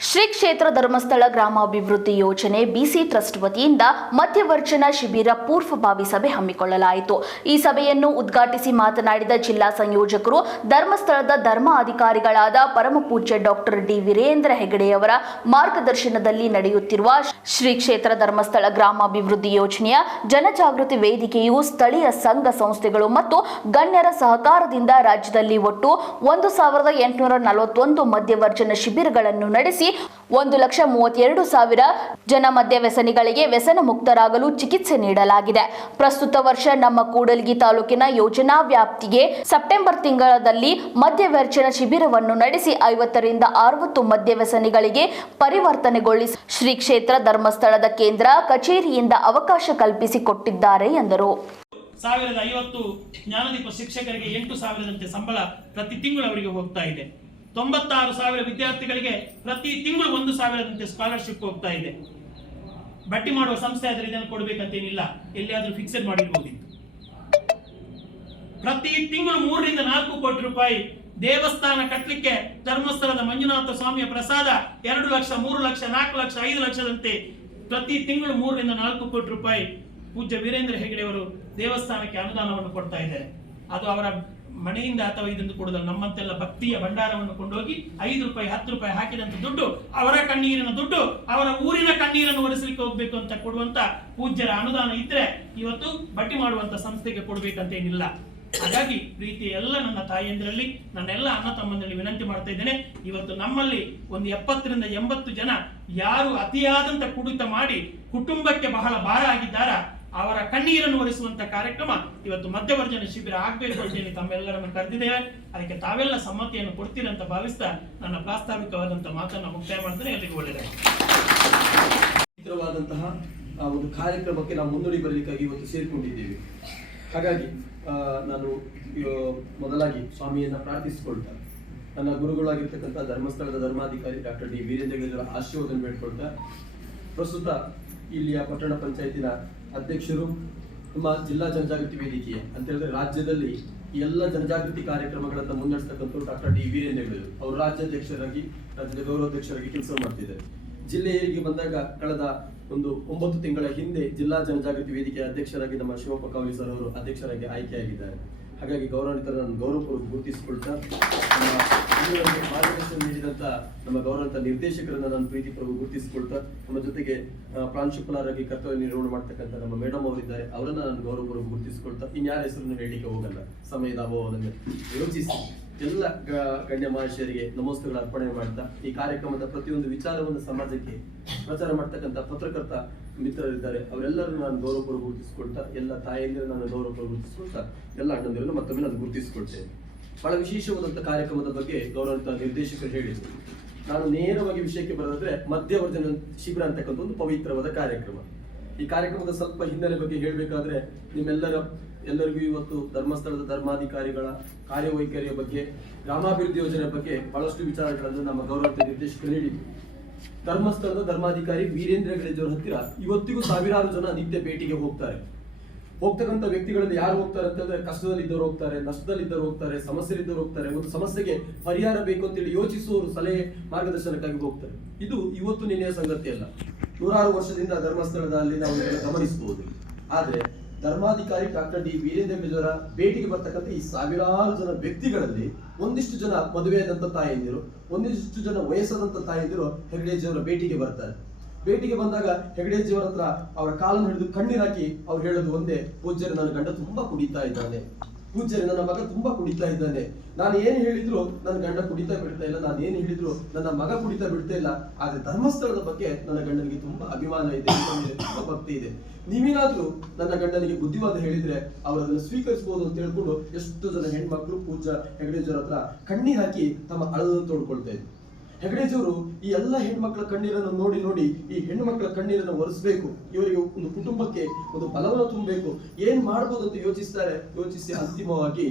ಶ್ರೀ ಕ್ಷೇತ್ರ ಧರ್ಮಸ್ಥಳ ಗ್ರಾಮಾಭಿವೃದ್ಧಿ ಯೋಜನೆ ಬಿಸಿ ಟ್ರಸ್ಟ್ ವತಿಯಿಂದ ಮಧ್ಯವರ್ಜನ ಶಿಬಿರ ಪೂರ್ವಭಾವಿ ಸಭೆ ಹಮ್ಮಿಕೊಳ್ಳಲಾಯಿತು. ಈ ಸಭೆಯನ್ನು ಉದ್ಘಾಟಿಸಿ ಮಾತನಾಡಿದ ಜಿಲ್ಲಾ ಸಂಯೋಜಕರು, ಧರ್ಮಸ್ಥಳದ ಧರ್ಮ ಅಧಿಕಾರಿಗಳಾದ ಪರಮಪೂಜ್ಯ ಡಾಕ್ಟರ್ ಡಿ ವೀರೇಂದ್ರ ಹೆಗಡೆಯವರ ಮಾರ್ಗದರ್ಶನದಲ್ಲಿ ನಡೆಯುತ್ತಿರುವ ಶ್ರೀ ಕ್ಷೇತ್ರ ಧರ್ಮಸ್ಥಳ ಗ್ರಾಮಾಭಿವೃದ್ಧಿ ಯೋಜನೆಯ ಜನಜಾಗೃತಿ ವೇದಿಕೆಯು ಸ್ಥಳೀಯ ಸಂಘ ಸಂಸ್ಥೆಗಳು ಮತ್ತು ಗಣ್ಯರ ಸಹಕಾರದಿಂದ ರಾಜ್ಯದಲ್ಲಿ ಒಟ್ಟು ಒಂದು ಸಾವಿರದ ಎಂಟುನೂರ ನಲವತ್ತೊಂದು ಮಧ್ಯವರ್ಜನ ಶಿಬಿರಗಳನ್ನು ನಡೆಸಿ ಒಂದು ಲಕ್ಷ ಮೂವತ್ತೆರಡು ಸಾವಿರ ಜನ ಮದ್ಯವ್ಯಸನಿಗಳಿಗೆ ವ್ಯಸನ ಮುಕ್ತರಾಗಲು ಚಿಕಿತ್ಸೆ ನೀಡಲಾಗಿದೆ. ಪ್ರಸ್ತುತ ವರ್ಷ ನಮ್ಮ ಕೂಡಲಗಿ ತಾಲೂಕಿನ ಯೋಜನಾ ವ್ಯಾಪ್ತಿಗೆ ಸೆಪ್ಟೆಂಬರ್ ತಿಂಗಳಲ್ಲಿ ಮದ್ಯವ್ಯರ್ಜನ ಶಿಬಿರವನ್ನು ನಡೆಸಿ ಐವತ್ತರಿಂದ ಅರವತ್ತು ಮದ್ಯ ವ್ಯಸನಿಗಳಿಗೆ ಪರಿವರ್ತನೆಗೊಳಿಸಿ ಶ್ರೀ ಕ್ಷೇತ್ರ ಧರ್ಮಸ್ಥಳದ ಕೇಂದ್ರ ಕಚೇರಿಯಿಂದ ಅವಕಾಶ ಕಲ್ಪಿಸಿಕೊಟ್ಟಿದ್ದಾರೆ ಎಂದರು. ಸಾವಿರದ ಐವತ್ತು ಜ್ಞಾನದೀಪ ಶಿಕ್ಷಕರಿಗೆ ಎಂಟು ಸಾವಿರದಂತೆ ಸಂಬಳ ಪ್ರತಿ ತಿಂಗಳು ಅವರಿಗೆ ಹೋಗ್ತಾ ಇದೆ. ತೊಂಬತ್ತಾರು ಸಾವಿರ ವಿದ್ಯಾರ್ಥಿಗಳಿಗೆ ಪ್ರತಿ ತಿಂಗಳು ಒಂದು ಸಾವಿರದಂತೆ ಸ್ಕಾಲರ್ಶಿಪ್ ಹೋಗ್ತಾ ಇದೆ. ಬಟ್ಟಿ ಮಾಡುವ ಸಂಸ್ಥೆ ಆದರೆ ಇದನ್ನು ಕೊಡ್ಬೇಕಂತೇನಿಲ್ಲ. ಎಲ್ಲಿಯಾದ್ರೂ ಫಿಕ್ಸೆಡ್ ಮಾಡಿರ್ಬೋದಿತ್ತು. ಪ್ರತಿ ತಿಂಗಳು ಮೂರರಿಂದ ನಾಲ್ಕು ಕೋಟಿ ರೂಪಾಯಿ ದೇವಸ್ಥಾನ ಕಟ್ಟಲಿಕ್ಕೆ ಧರ್ಮಸ್ಥಳದ ಮಂಜುನಾಥ ಸ್ವಾಮಿಯ ಪ್ರಸಾದ ಎರಡು ಲಕ್ಷ, ಮೂರು ಲಕ್ಷ, ನಾಲ್ಕು ಲಕ್ಷ, ಐದು ಲಕ್ಷದಂತೆ ಪ್ರತಿ ತಿಂಗಳು ಮೂರರಿಂದ ನಾಲ್ಕು ಕೋಟಿ ರೂಪಾಯಿ ಪೂಜ್ಯ ವೀರೇಂದ್ರ ಹೆಗಡೆಯವರು ದೇವಸ್ಥಾನಕ್ಕೆ ಅನುದಾನವನ್ನು ಕೊಡ್ತಾ ಇದ್ದಾರೆ. ಅದು ಅವರ ಮನೆಯಿಂದ ಅಥವಾ ಇದನ್ನು ಕೊಡೋದಲ್ಲ ನಮ್ಮಂತೆಲ್ಲ ಭಕ್ತಿಯ ಭಂಡಾರವನ್ನು ಕೊಂಡೋಗಿ ಐದು ರೂಪಾಯಿ, ಹತ್ತು ರೂಪಾಯಿ ಹಾಕಿದಂತ ದುಡ್ಡು, ಅವರ ಕಣ್ಣೀರಿನ ದುಡ್ಡು, ಅವರ ಊರಿನ ಕಣ್ಣೀರನ್ನು ಒರೆಸಲಿಕ್ಕೆ ಹೋಗ್ಬೇಕು ಅಂತ ಕೊಡುವಂತ ಪೂಜ್ಯರ ಅನುದಾನ ಇದ್ರೆ ಇವತ್ತು ಬಟ್ಟಿ ಮಾಡುವಂತ ಸಂಸ್ಥೆಗೆ ಕೊಡ್ಬೇಕಂತ ಏನಿಲ್ಲ. ಹಾಗಾಗಿ ಪ್ರೀತಿಯ ಎಲ್ಲ ನನ್ನ ತಾಯಿಯಂದ್ರಲ್ಲಿ ನನ್ನೆಲ್ಲ ಅಣ್ಣ ತಮ್ಮಂದಲ್ಲಿ ವಿನಂತಿ ಮಾಡ್ತಾ ಇದ್ದೇನೆ. ಇವತ್ತು ನಮ್ಮಲ್ಲಿ ಒಂದು ಎಪ್ಪತ್ತರಿಂದ ಎಂಬತ್ತು ಜನ ಯಾರು ಅತಿಯಾದಂತ ಕುಡಿತ ಮಾಡಿ ಕುಟುಂಬಕ್ಕೆ ಬಹಳ ಭಾರ ಆಗಿದ್ದಾರ? ಅವರ ಕಣ್ಣೀರನ್ನು ಒರೆಸುವಂತ ಕಾರ್ಯಕ್ರಮ ಇವತ್ತು ಮಧ್ಯವರ್ಜನ ಶಿಬಿರ ಆಗ್ಬೇಕು ಅಂತ ಹೇಳಿ ತಮ್ಮೆಲ್ಲರನ್ನು ಕರೆದಿದ್ದೇವೆ ಅದಕ್ಕೆ ತಾವೆಲ್ಲ ಸಮ್ಮತಿಯನ್ನು ಅಂತ ಭಾವಿಸ್ತಾ ನನ್ನ ಪ್ರಾಸ್ತಾವಿಕವಾದಂತ ಮಾತನ್ನು ಮುಕ್ತಾಯ ಮಾಡ್ತೇನೆ. ಎಲ್ಲಿಗೂ ಒಳ್ಳೆಯದೇ ಆ, ಒಂದು ಕಾರ್ಯಕ್ರಮಕ್ಕೆ ನಾವು ಮುನ್ನುಡಿ ಬರಲಿಕ್ಕಾಗಿ ಇವತ್ತು ಸೇರಿಕೊಂಡಿದ್ದೇವೆ. ಹಾಗಾಗಿ ನಾನು ಮೊದಲಾಗಿ ಸ್ವಾಮಿಯನ್ನ ಪ್ರಾರ್ಥಿಸಿಕೊಳ್ತಾ, ನನ್ನ ಗುರುಗಳಾಗಿರ್ತಕ್ಕಂಥ ಧರ್ಮಸ್ಥಳದ ಧರ್ಮಾಧಿಕಾರಿ ಡಾಕ್ಟರ್ ಡಿ. ವೀರೇಂದ್ರ ಆಶೀರ್ವಾದ ಬೇಡ್ಕೊಳ್ತಾ, ಪ್ರಸ್ತುತ ಇಲ್ಲಿಯ ಪಟ್ಟಣ ಪಂಚಾಯತಿನ ಅಧ್ಯಕ್ಷರು, ನಮ್ಮ ಜಿಲ್ಲಾ ಜನಜಾಗೃತಿ ವೇದಿಕೆ ಅಂತ ಹೇಳಿದ್ರೆ ರಾಜ್ಯದಲ್ಲಿ ಎಲ್ಲ ಜನಜಾಗೃತಿ ಕಾರ್ಯಕ್ರಮಗಳನ್ನು ಮುನ್ನಡೆಸ್ತಕ್ಕಂಥ ಡಾಕ್ಟರ್ ಡಿ ವೀರೇಂದ್ರ ಹೇಳಿದರು ಅವರು. ರಾಜ್ಯಾಧ್ಯಕ್ಷರಾಗಿ ರಾಜ್ಯದ ಗೌರವಾಧ್ಯಕ್ಷರಾಗಿ ಕೆಲಸ ಮಾಡ್ತಿದ್ದಾರೆ. ಜಿಲ್ಲೆಯಲ್ಲಿ ಬಂದಾಗ ಕಳೆದ ಒಂದು ಒಂಬತ್ತು ತಿಂಗಳ ಹಿಂದೆ ಜಿಲ್ಲಾ ಜನಜಾಗೃತಿ ವೇದಿಕೆಯ ಅಧ್ಯಕ್ಷರಾಗಿ ನಮ್ಮ ಶಿವಪ್ಪ ಕಾವಲಿ ಸರ್ ಅವರು ಅಧ್ಯಕ್ಷರಾಗಿ ಆಯ್ಕೆಯಾಗಿದ್ದಾರೆ. ಹಾಗಾಗಿ ಗೌರವಾನ್ವಿತರನ್ನು ಗೌರವಪೂರ್ವಕ ಗುರುತಿಸಿಕೊಳ್ತಾ, ನಮ್ಮ ಮಾರ್ಗದರ್ಶನ ನೀಡಿದಂತ ನಮ್ಮ ಗೌರವಂತ ನಿರ್ದೇಶಕರನ್ನ ನಾನು ಪ್ರೀತಿಪೂರ್ವಕ ಗುರುತಿಸಿಕೊಳ್ತಾ, ನಮ್ಮ ಜೊತೆಗೆ ಪ್ರಾಂಶುಪಾಲರಾಗಿ ಕರ್ತವ್ಯ ನಿರ್ವಹಣೆ ಮಾಡ್ತಕ್ಕಂಥ ನಮ್ಮ ಮೇಡಮ್ ಅವರಿದ್ದಾರೆ, ಅವರನ್ನ ನಾನು ಗೌರವಪೂರ್ವಕ ಗುರುತಿಸಿಕೊಳ್ತಾ, ಇನ್ಯಾರ ಹೆಸರನ್ನು ಹೇಳಲಿಕ್ಕೆ ಹೋಗಲ್ಲ. ಸಮಯದ ಅಭಾವವನ್ನು ಯೋಚಿಸಿ, ಎಲ್ಲ ಗಣ್ಯ ಮಹರ್ಷಿಯರಿಗೆ ನಮಸ್ತೆಗಳ ಅರ್ಪಣೆ ಮಾಡ್ತಾ, ಈ ಕಾರ್ಯಕ್ರಮದ ಪ್ರತಿಯೊಂದು ವಿಚಾರವನ್ನು ಸಮಾಜಕ್ಕೆ ಪ್ರಚಾರ ಮಾಡ್ತಕ್ಕಂಥ ಪತ್ರಕರ್ತ ಮಿತ್ರರಿದ್ದಾರೆ ಅವರೆಲ್ಲರೂ ನಾನು ಗೌರವಪೂರ್ವ ಗುರುತಿಸಿಕೊಳ್ತಾ, ಎಲ್ಲ ತಾಯಂದಿರ ನಾನು ಗೌರವಪೂರ್ವ ಗುರುತಿಸಿಕೊಳ್ತಾ, ಎಲ್ಲ ಅಣ್ಣಂದಿರನ್ನು ಮತ್ತೊಮ್ಮೆ ನಾನು ಗುರುತಿಸಿಕೊಳ್ತೇನೆ. ಬಹಳ ವಿಶೇಷವಾದಂಥ ಕಾರ್ಯಕ್ರಮದ ಬಗ್ಗೆ ಗೌರವಂತ ನಿರ್ದೇಶಕರು ಹೇಳಿದರು. ನಾನು ನೇರವಾಗಿ ವಿಷಯಕ್ಕೆ ಬರೋದಾದ್ರೆ ಮಧ್ಯವರ್ಜನ ಶಿಬಿರ ಅಂತಕ್ಕಂಥ ಒಂದು ಪವಿತ್ರವಾದ ಕಾರ್ಯಕ್ರಮ. ಈ ಕಾರ್ಯಕ್ರಮದ ಸ್ವಲ್ಪ ಹಿನ್ನೆಲೆ ಬಗ್ಗೆ ಹೇಳಬೇಕಾದ್ರೆ ನಿಮ್ಮೆಲ್ಲರ, ಎಲ್ಲರಿಗೂ ಇವತ್ತು ಧರ್ಮಸ್ಥಳದ ಧರ್ಮಾಧಿಕಾರಿಗಳ ಕಾರ್ಯವೈಖರಿಯ ಬಗ್ಗೆ, ಗ್ರಾಮಾಭಿವೃದ್ಧಿ ಯೋಜನೆ ಬಗ್ಗೆ ಬಹಳಷ್ಟು ವಿಚಾರಗಳನ್ನು ನಮ್ಮ ಗೌರವ ನಿರ್ದೇಶಕರು ನೀಡಿದ್ರು. ಧರ್ಮಸ್ಥಳದ ಧರ್ಮಾಧಿಕಾರಿ ವೀರೇಂದ್ರ ಗಡೇಜವರ ಹತ್ತಿರ ಇವತ್ತಿಗೂ ಸಾವಿರಾರು ಜನ ನಿತ್ಯ ಭೇಟಿಗೆ ಹೋಗ್ತಾರೆ. ಹೋಗ್ತಕ್ಕಂಥ ವ್ಯಕ್ತಿಗಳಲ್ಲಿ ಯಾರು ಹೋಗ್ತಾರೆ ಅಂತಂದ್ರೆ ಕಷ್ಟದಲ್ಲಿದ್ದವರು ಹೋಗ್ತಾರೆ, ನಷ್ಟದಲ್ಲಿದ್ದವರು ಹೋಗ್ತಾರೆ ಸಮಸ್ಯೆಲಿದ್ದವರು ಹೋಗ್ತಾರೆ, ಒಂದು ಸಮಸ್ಯೆಗೆ ಪರಿಹಾರ ಬೇಕು ಅಂತೇಳಿ ಯೋಚಿಸುವವರು ಸಲಹೆ ಮಾರ್ಗದರ್ಶನಕ್ಕಾಗಿ ಹೋಗ್ತಾರೆ. ಇದು ಇವತ್ತು ನಿನ್ನೆಯ ಸಂಗತಿ ಅಲ್ಲ ನೂರಾರು ವರ್ಷದಿಂದ ಧರ್ಮಸ್ಥಳದಲ್ಲಿ ನಾವು ಗಮನಿಸಬಹುದು. ಆದ್ರೆ ಧರ್ಮಾಧಿಕಾರಿ ಡಾಕ್ಟರ್ ಡಿ ವೀರೇಂದ್ರ ಮಿಜೋರ ಭೇಟಿಗೆ ಬರ್ತಕ್ಕಂಥ ಈ ಸಾವಿರಾರು ಜನ ವ್ಯಕ್ತಿಗಳಲ್ಲಿ ಒಂದಿಷ್ಟು ಜನ ಮದುವೆಯಾದಂತ ತಾಯಂದಿರು ಒಂದಿಷ್ಟು ಜನ ವಯಸ್ಸಾದಂತ ತಾಯಂದಿರು ಹೆಗಡೆಜಿಯವರ ಭೇಟಿಗೆ ಬರ್ತಾರೆ. ಭೇಟಿಗೆ ಬಂದಾಗ ಹೆಗಡೆಜಿಯವರ ಹತ್ರ ಅವರ ಕಾಲನ್ನು ಹಿಡಿದು ಕಣ್ಣೀರಾಕಿ ಅವ್ರು ಹೇಳೋದು ಒಂದೇ, ಪೂಜ್ಯರು ನನ್ನ ಗಂಡ ತುಂಬಾ ಕುಡಿತಾ ಇದ್ದಾನೆ. ಪೂಜ್ಯರು, ನನ್ನ ಮಗ ತುಂಬಾ ಕುಡಿತಾ ಇದ್ದಾನೆ. ನಾನು ಏನು ಹೇಳಿದ್ರು, ನನ್ನ ಗಂಡ ಕುಡಿತಾ ಬಿಡ್ತಾ ಇಲ್ಲ. ನಾನು ಏನು ಹೇಳಿದ್ರು, ನನ್ನ ಮಗ ಕುಡಿತಾ ಬಿಡ್ತಾ ಇಲ್ಲ. ಆದ್ರೆ ಧರ್ಮಸ್ಥಳದ ಬಗ್ಗೆ ನನ್ನ ಗಂಡನಿಗೆ ತುಂಬಾ ಅಭಿಮಾನ ಇದೆ, ತುಂಬಾ ಭಕ್ತಿ ಇದೆ. ನೀವೇನಾದ್ರೂ ನನ್ನ ಗಂಡನಿಗೆ ಬುದ್ಧಿವಾದ ಹೇಳಿದ್ರೆ, ಅವರು ಅದನ್ನು ಸ್ವೀಕರಿಸಬಹುದು ಅಂತ ಹೇಳ್ಕೊಂಡು ಎಷ್ಟು ಜನ ಹೆಣ್ಮಕ್ಳು ಪೂಜಾ ಹೆಗಡೆಜರ ಹತ್ರ ಕಣ್ಣಿ ಹಾಕಿ ತಮ್ಮ ಅಳದನ್ನು ತೋಡ್ಕೊಳ್ತಾ ಇದ್ರು. ಹೆಗಡೆಜವರು ಈ ಎಲ್ಲ ಹೆಣ್ಮಕ್ಳ ಕಣ್ಣೀರನ್ನು ನೋಡಿ ನೋಡಿ ಈ ಹೆಣ್ಮಕ್ಳ ಕಣ್ಣೀರನ್ನು ಒರೆಸ್ಬೇಕು. ಇವರಿಗೆ ಒಂದು ಕುಟುಂಬಕ್ಕೆ ಒಂದು ಬಲವನ್ನು ತುಂಬಬೇಕು. ಏನ್ ಮಾಡ್ಬೋದು ಅಂತ ಯೋಚಿಸ್ತಾರೆ? ಯೋಚಿಸಿ ಅಂತಿಮವಾಗಿ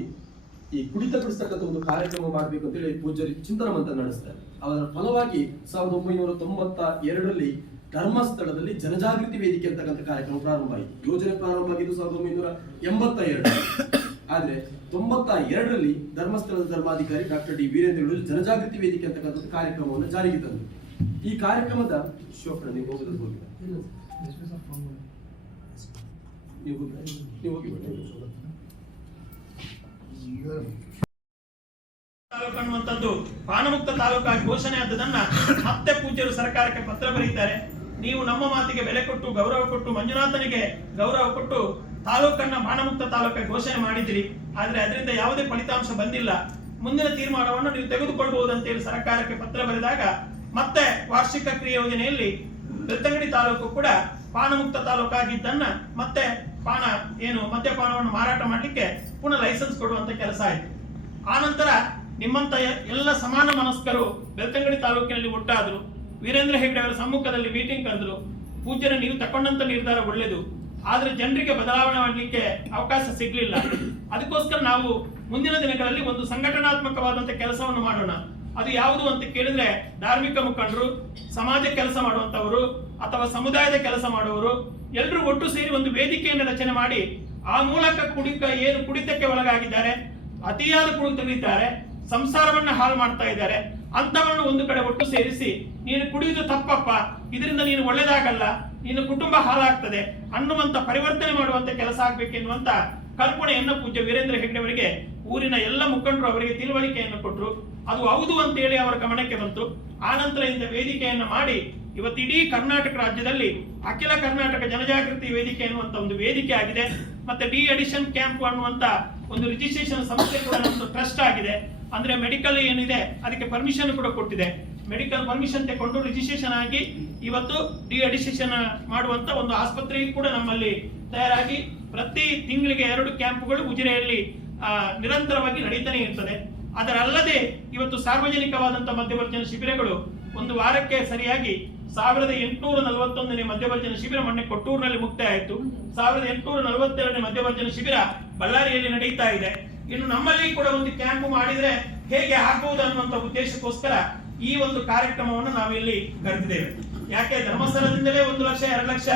ಈ ಕುಡಿತ ಬಿಡಿಸ್ತಕ್ಕಂಥ ಒಂದು ಕಾರ್ಯಕ್ರಮ ಮಾಡಬೇಕು ಅಂತೇಳಿ ಪೂಜಾರಿ ಚಿಂತನ ಮಂತ್ರ ನಡೆಸ್ತಾರೆ. ಅದರ ಫಲವಾಗಿ ಸಾವಿರದ ಒಂಬೈನೂರ ತೊಂಬತ್ತ ಎರಡರಲ್ಲಿ ಧರ್ಮಸ್ಥಳದಲ್ಲಿ ಜನಜಾಗೃತಿ ವೇದಿಕೆ ಅಂತಕ್ಕಂಥ ಕಾರ್ಯಕ್ರಮ ಪ್ರಾರಂಭ ಆಯಿತು. ಯೋಜನೆ ಪ್ರಾರಂಭ ಆಗಿದ್ದು ಸಾವಿರದ ಒಂಬೈನೂರ ಎಂಬತ್ತ ಎರಡು. ಆದ್ರೆ ತೊಂಬತ್ತ ಎರಡರಲ್ಲಿ ಧರ್ಮಸ್ಥಳದ ಧರ್ಮಾಧಿಕಾರಿ ಡಾಕ್ಟರ್ ಡಿ ವೀರೇಂದ್ರ ಜನಜಾಗೃತಿ ವೇದಿಕೆ ಅಂತಕ್ಕಂಥ ಒಂದು ಕಾರ್ಯಕ್ರಮವನ್ನು ಜಾರಿಗೆ ತಂದರು. ಈ ಕಾರ್ಯಕ್ರಮದ ಶೋಕಣ ನೀವು ಹೋಗೋದು ಹೋಗಿ ನೀವು ಹೋಗಿ. ತಾಲೂಕು ಅನ್ನುವಂಥದ್ದು ಪಾನಮುಕ್ತ ತಾಲೂಕಾಗಿ ಘೋಷಣೆ ಆದದನ್ನ ಮತ್ತೆ ಪೂಜ್ಯರು ಸರ್ಕಾರಕ್ಕೆ ಪತ್ರ ಬರೀತಾರೆ. ನೀವು ನಮ್ಮ ಮಾತಿಗೆ ಬೆಲೆ ಕೊಟ್ಟು ಗೌರವ ಕೊಟ್ಟು ಮಂಜುನಾಥನಿಗೆ ಗೌರವ ಕೊಟ್ಟು ತಾಲೂಕನ್ನ ಮಾನಮುಕ್ತ ತಾಲೂಕ ಘೋಷಣೆ ಮಾಡಿದಿರಿ ಆದ್ರೆ ಅದರಿಂದ ಯಾವುದೇ ಫಲಿತಾಂಶ ಬಂದಿಲ್ಲ. ಮುಂದಿನ ತೀರ್ಮಾನವನ್ನು ನೀವು ತೆಗೆದುಕೊಳ್ಬಹುದು ಅಂತೇಳಿ ಸರ್ಕಾರಕ್ಕೆ ಪತ್ರ ಬರೆದಾಗ ಮತ್ತೆ ವಾರ್ಷಿಕ ಕ್ರಿಯೆ ಯೋಜನೆಯಲ್ಲಿ ಬೆಳ್ತಂಗಡಿ ತಾಲೂಕು ಕೂಡ ಪಾನಮುಕ್ತ ತಾಲೂಕಾಗಿದ್ದನ್ನ ಮತ್ತೆ ಪಾನ ಏನು ಮದ್ಯಪಾನವನ್ನು ಮಾರಾಟ ಮಾಡಲಿಕ್ಕೆ ಪುನಃ ಲೈಸೆನ್ಸ್ ಕೊಡುವಂತ ಕೆಲಸ ಆಯ್ತು. ಆನಂತರ ನಿಮ್ಮಂತ ಎಲ್ಲ ಸಮಾನ ಮನಸ್ಕರು ಬೆಳ್ತಂಗಡಿ ತಾಲೂಕಿನಲ್ಲಿ ಒಟ್ಟಾದ್ರು ವೀರೇಂದ್ರ ಹೆಗ್ಡೆ ಅವರ ಸಮ್ಮುಖದಲ್ಲಿ ಮೀಟಿಂಗ್ ಕರೆದ್ರು. ಪೂಜ್ಯರ ನೀವು ತಕೊಂಡಂತ ನಿರ್ಧಾರ ಒಳ್ಳೆಯದು. ಆದ್ರೆ ಜನರಿಗೆ ಬದಲಾವಣೆ ಮಾಡಲಿಕ್ಕೆ ಅವಕಾಶ ಸಿಗಲಿಲ್ಲ. ಅದಕ್ಕೋಸ್ಕರ ನಾವು ಮುಂದಿನ ದಿನಗಳಲ್ಲಿ ಒಂದು ಸಂಘಟನಾತ್ಮಕವಾದಂತ ಕೆಲಸವನ್ನು ಮಾಡೋಣ. ಅದು ಯಾವುದು ಅಂತ ಕೇಳಿದ್ರೆ ಧಾರ್ಮಿಕ ಮುಖಂಡರು, ಸಮಾಜ ಕೆಲಸ ಮಾಡುವಂತವರು ಅಥವಾ ಸಮುದಾಯದ ಕೆಲಸ ಮಾಡುವವರು ಎಲ್ಲರೂ ಒಟ್ಟು ಸೇರಿ ಒಂದು ವೇದಿಕೆಯನ್ನು ರಚನೆ ಮಾಡಿ ಆ ಮೂಲಕ ಕುಡಿತ ಏನು ಕುಡಿತಕ್ಕೆ ಒಳಗಾಗಿದ್ದಾರೆ, ಅತಿಯಾದ ಕುಡಿತಿದ್ದಾರೆ ಸಂಸಾರವನ್ನ ಹಾಳು ಮಾಡ್ತಾ ಇದ್ದಾರೆ ಅಂತವನ್ನು ಒಂದು ಕಡೆ ಒಟ್ಟು ಸೇರಿಸಿ, ನೀನು ಕುಡಿಯುವುದು ತಪ್ಪಪ್ಪ, ಇದರಿಂದ ನೀನು ಒಳ್ಳೇದಾಗಲ್ಲ ನಿನ್ನ ಕುಟುಂಬ ಹಾಳಾಗ್ತದೆ, ಅನ್ನುವಂತ ಪರಿವರ್ತನೆ ಮಾಡುವಂತ ಕೆಲಸ ಆಗ್ಬೇಕೆನ್ನುವಂತ ಕಲ್ಪನೆಯನ್ನು ಪೂಜ್ಯ ವೀರೇಂದ್ರ ಹೆಗ್ಡೆ ಅವರಿಗೆ ಊರಿನ ಎಲ್ಲ ಮುಖಂಡರು ಅವರಿಗೆ ತಿಳುವಳಿಕೆಯನ್ನು ಕೊಟ್ಟರು ಅದು ಹೌದು ಅಂತೇಳಿ ಅವರ ಗಮನಕ್ಕೆ ಬಂತು. ಆನಂತರ ಇಂದ ವೇದಿಕೆಯನ್ನು ಮಾಡಿ ಇವತ್ತಿಡೀ ಕರ್ನಾಟಕ ರಾಜ್ಯದಲ್ಲಿ ಅಖಿಲ ಕರ್ನಾಟಕ ಜನಜಾಗೃತಿ ವೇದಿಕೆ ಅನ್ನುವಂತ ಒಂದು ವೇದಿಕೆ ಆಗಿದೆ. ಮತ್ತೆ ಡಿ ಅಡಿಷನ್ ಕ್ಯಾಂಪ್ ಅನ್ನುವಂತ ಒಂದು ರಿಜಿಸ್ಟ್ರೇಷನ್ ಸಂಸ್ಥೆ ಕೂಡ ನಮ್ಮದು ಟ್ರಸ್ಟ್ ಆಗಿದೆ. ಅಂದ್ರೆ ಮೆಡಿಕಲ್ ಏನಿದೆ, ಅದಕ್ಕೆ ಪರ್ಮಿಷನ್ ಕೂಡ ಕೊಟ್ಟಿದೆ. ಮೆಡಿಕಲ್ ಪರ್ಮಿಷನ್ ತಗೊಂಡು ರಿಜಿಸ್ಟ್ರೇಷನ್ ಆಗಿ ಇವತ್ತು ಡಿ ಅಡಿಸ್ಟ್ರೇಷನ್ ಮಾಡುವಂತ ಒಂದು ಆಸ್ಪತ್ರೆ ಕೂಡ ನಮ್ಮಲ್ಲಿ ತಯಾರಾಗಿ ಪ್ರತಿ ತಿಂಗಳಿಗೆ ಎರಡು ಕ್ಯಾಂಪ್ಗಳು ಉಜಿರೆಯಲ್ಲಿ ನಿರಂತರವಾಗಿ ನಡೀತಾನೆ ಇರ್ತದೆ. ಅದರಲ್ಲದೆ ಇವತ್ತು ಸಾರ್ವಜನಿಕವಾದಂತಹ ಮಧ್ಯವರ್ಜನ ಶಿಬಿರಗಳು ಒಂದು ವಾರಕ್ಕೆ ಸರಿಯಾಗಿ ಸಾವಿರದ ಎಂಟುನೂರ ನಲವತ್ತೊಂದನೇ ಮಧ್ಯವರ್ಜನ ಶಿಬಿರ ಮೊನ್ನೆ ಕೊಟ್ಟೂರಿನಲ್ಲಿ ಮುಕ್ತಾಯ ಆಯಿತು. ಸಾವಿರದ ಎಂಟುನೂರ ನಲವತ್ತೆರಡನೇ ಮಧ್ಯವರ್ಜನ ಶಿಬಿರ ಬಳ್ಳಾರಿಯಲ್ಲಿ ನಡೀತಾ ಇದೆ. ಇನ್ನು ನಮ್ಮಲ್ಲಿ ಕೂಡ ಒಂದು ಕ್ಯಾಂಪ್ ಮಾಡಿದ್ರೆ ಹೇಗೆ ಹಾಕುವುದು ಅನ್ನುವಂತ ಉದ್ದೇಶಕ್ಕೋಸ್ಕರ ಈ ಒಂದು ಕಾರ್ಯಕ್ರಮವನ್ನು ನಾವಿಲ್ಲಿ ಕರೆದಿದ್ದೇವೆ. ಯಾಕೆ ಧರ್ಮಸ್ಥಳದಿಂದಲೇ ಒಂದು ಲಕ್ಷ, ಎರಡು ಲಕ್ಷ,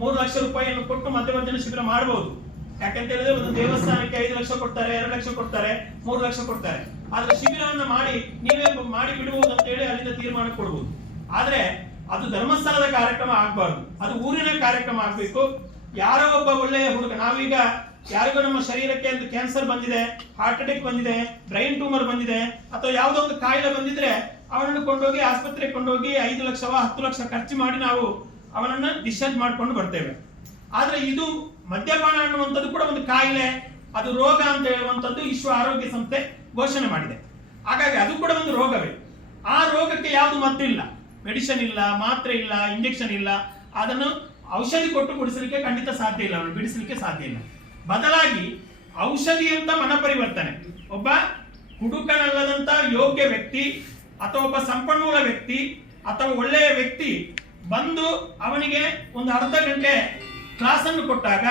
ಮೂರು ಲಕ್ಷ ರೂಪಾಯಿಯನ್ನು ಕೊಟ್ಟು ಮಧ್ಯವರ್ಜನ ಶಿಬಿರ ಮಾಡಬಹುದು? ಯಾಕಂತ ಹೇಳಿದ್ರೆ ಒಂದು ದೇವಸ್ಥಾನಕ್ಕೆ ಐದು ಲಕ್ಷ ಕೊಡ್ತಾರೆ, ಎರಡು ಲಕ್ಷ ಕೊಡ್ತಾರೆ, ಮೂರು ಲಕ್ಷ ಕೊಡ್ತಾರೆ. ಆದ್ರೆ ಶಿಬಿರವನ್ನ ಮಾಡಿ, ನೀವೇ ಮಾಡಿ ಬಿಡುವುದು ಅಂತ ಹೇಳಿ ಅಲ್ಲಿಂದ ತೀರ್ಮಾನ ಕೊಡಬಹುದು ಆದ್ರೆ ಅದು ಧರ್ಮಸ್ಥಳದ ಕಾರ್ಯಕ್ರಮ ಆಗ್ಬಾರ್ದು. ಅದು ಊರಿನ ಕಾರ್ಯಕ್ರಮ ಆಗ್ಬೇಕು. ಯಾರೋ ಒಬ್ಬ ಒಳ್ಳೆಯ ಹುಡುಗ, ನಾವೀಗ ಯಾರಿಗೂ ನಮ್ಮ ಶರೀರಕ್ಕೆ ಒಂದು ಕ್ಯಾನ್ಸರ್ ಬಂದಿದೆ ಹಾರ್ಟ್ ಅಟ್ಯಾಕ್ ಬಂದಿದೆ ಬ್ರೈನ್ ಟ್ಯೂಮರ್ ಬಂದಿದೆ, ಅಥವಾ ಯಾವುದೋ ಒಂದು ಕಾಯಿಲೆ ಬಂದಿದ್ರೆ ಅವನನ್ನು ಕೊಂಡೋಗಿ ಆಸ್ಪತ್ರೆಗೆ ಕೊಂಡೋಗಿ ಐದು ಲಕ್ಷವ, ಹತ್ತು ಲಕ್ಷ ಖರ್ಚು ಮಾಡಿ ನಾವು ಅವನನ್ನ ಡಿಸ್ಚಾರ್ಜ್ ಮಾಡ್ಕೊಂಡು ಬರ್ತೇವೆ. ಆದರೆ ಇದು ಮದ್ಯಪಾನ ಅನ್ನುವಂಥದ್ದು ಕೂಡ ಒಂದು ಕಾಯಿಲೆ, ಅದು ರೋಗ ಅಂತ ಹೇಳುವಂಥದ್ದು ವಿಶ್ವ ಆರೋಗ್ಯ ಸಂಸ್ಥೆ ಘೋಷಣೆ ಮಾಡಿದೆ. ಹಾಗಾಗಿ ಅದು ಕೂಡ ಒಂದು ರೋಗವೇ. ಆ ರೋಗಕ್ಕೆ ಯಾವುದು ಮದ್ದಿಲ್ಲ ಮೆಡಿಸನ್ ಇಲ್ಲ, ಮಾತ್ರೆ ಇಲ್ಲ ಇಂಜೆಕ್ಷನ್ ಇಲ್ಲ. ಅದನ್ನು ಔಷಧಿ ಕೊಟ್ಟು ಬಿಡಿಸಲಿಕ್ಕೆ ಖಂಡಿತ ಸಾಧ್ಯ ಇಲ್ಲ, ಅವನು ಬಿಡಿಸಲಿಕ್ಕೆ ಸಾಧ್ಯ ಇಲ್ಲ. ಬದಲಾಗಿ ಔಷಧಿ ಅಂತ ಮನ ಪರಿವರ್ತನೆ ಒಬ್ಬ ಹುಡುಕನಲ್ಲದಂತ ಯೋಗ್ಯ ವ್ಯಕ್ತಿ ಅಥವಾ ಒಬ್ಬ ಸಂಪನ್ಮೂಲ ವ್ಯಕ್ತಿ ಅಥವಾ ಒಳ್ಳೆಯ ವ್ಯಕ್ತಿ ಬಂದು ಅವನಿಗೆ ಒಂದು ಅರ್ಧ ಗಂಟೆ ಕ್ಲಾಸನ್ನು ಕೊಟ್ಟಾಗ,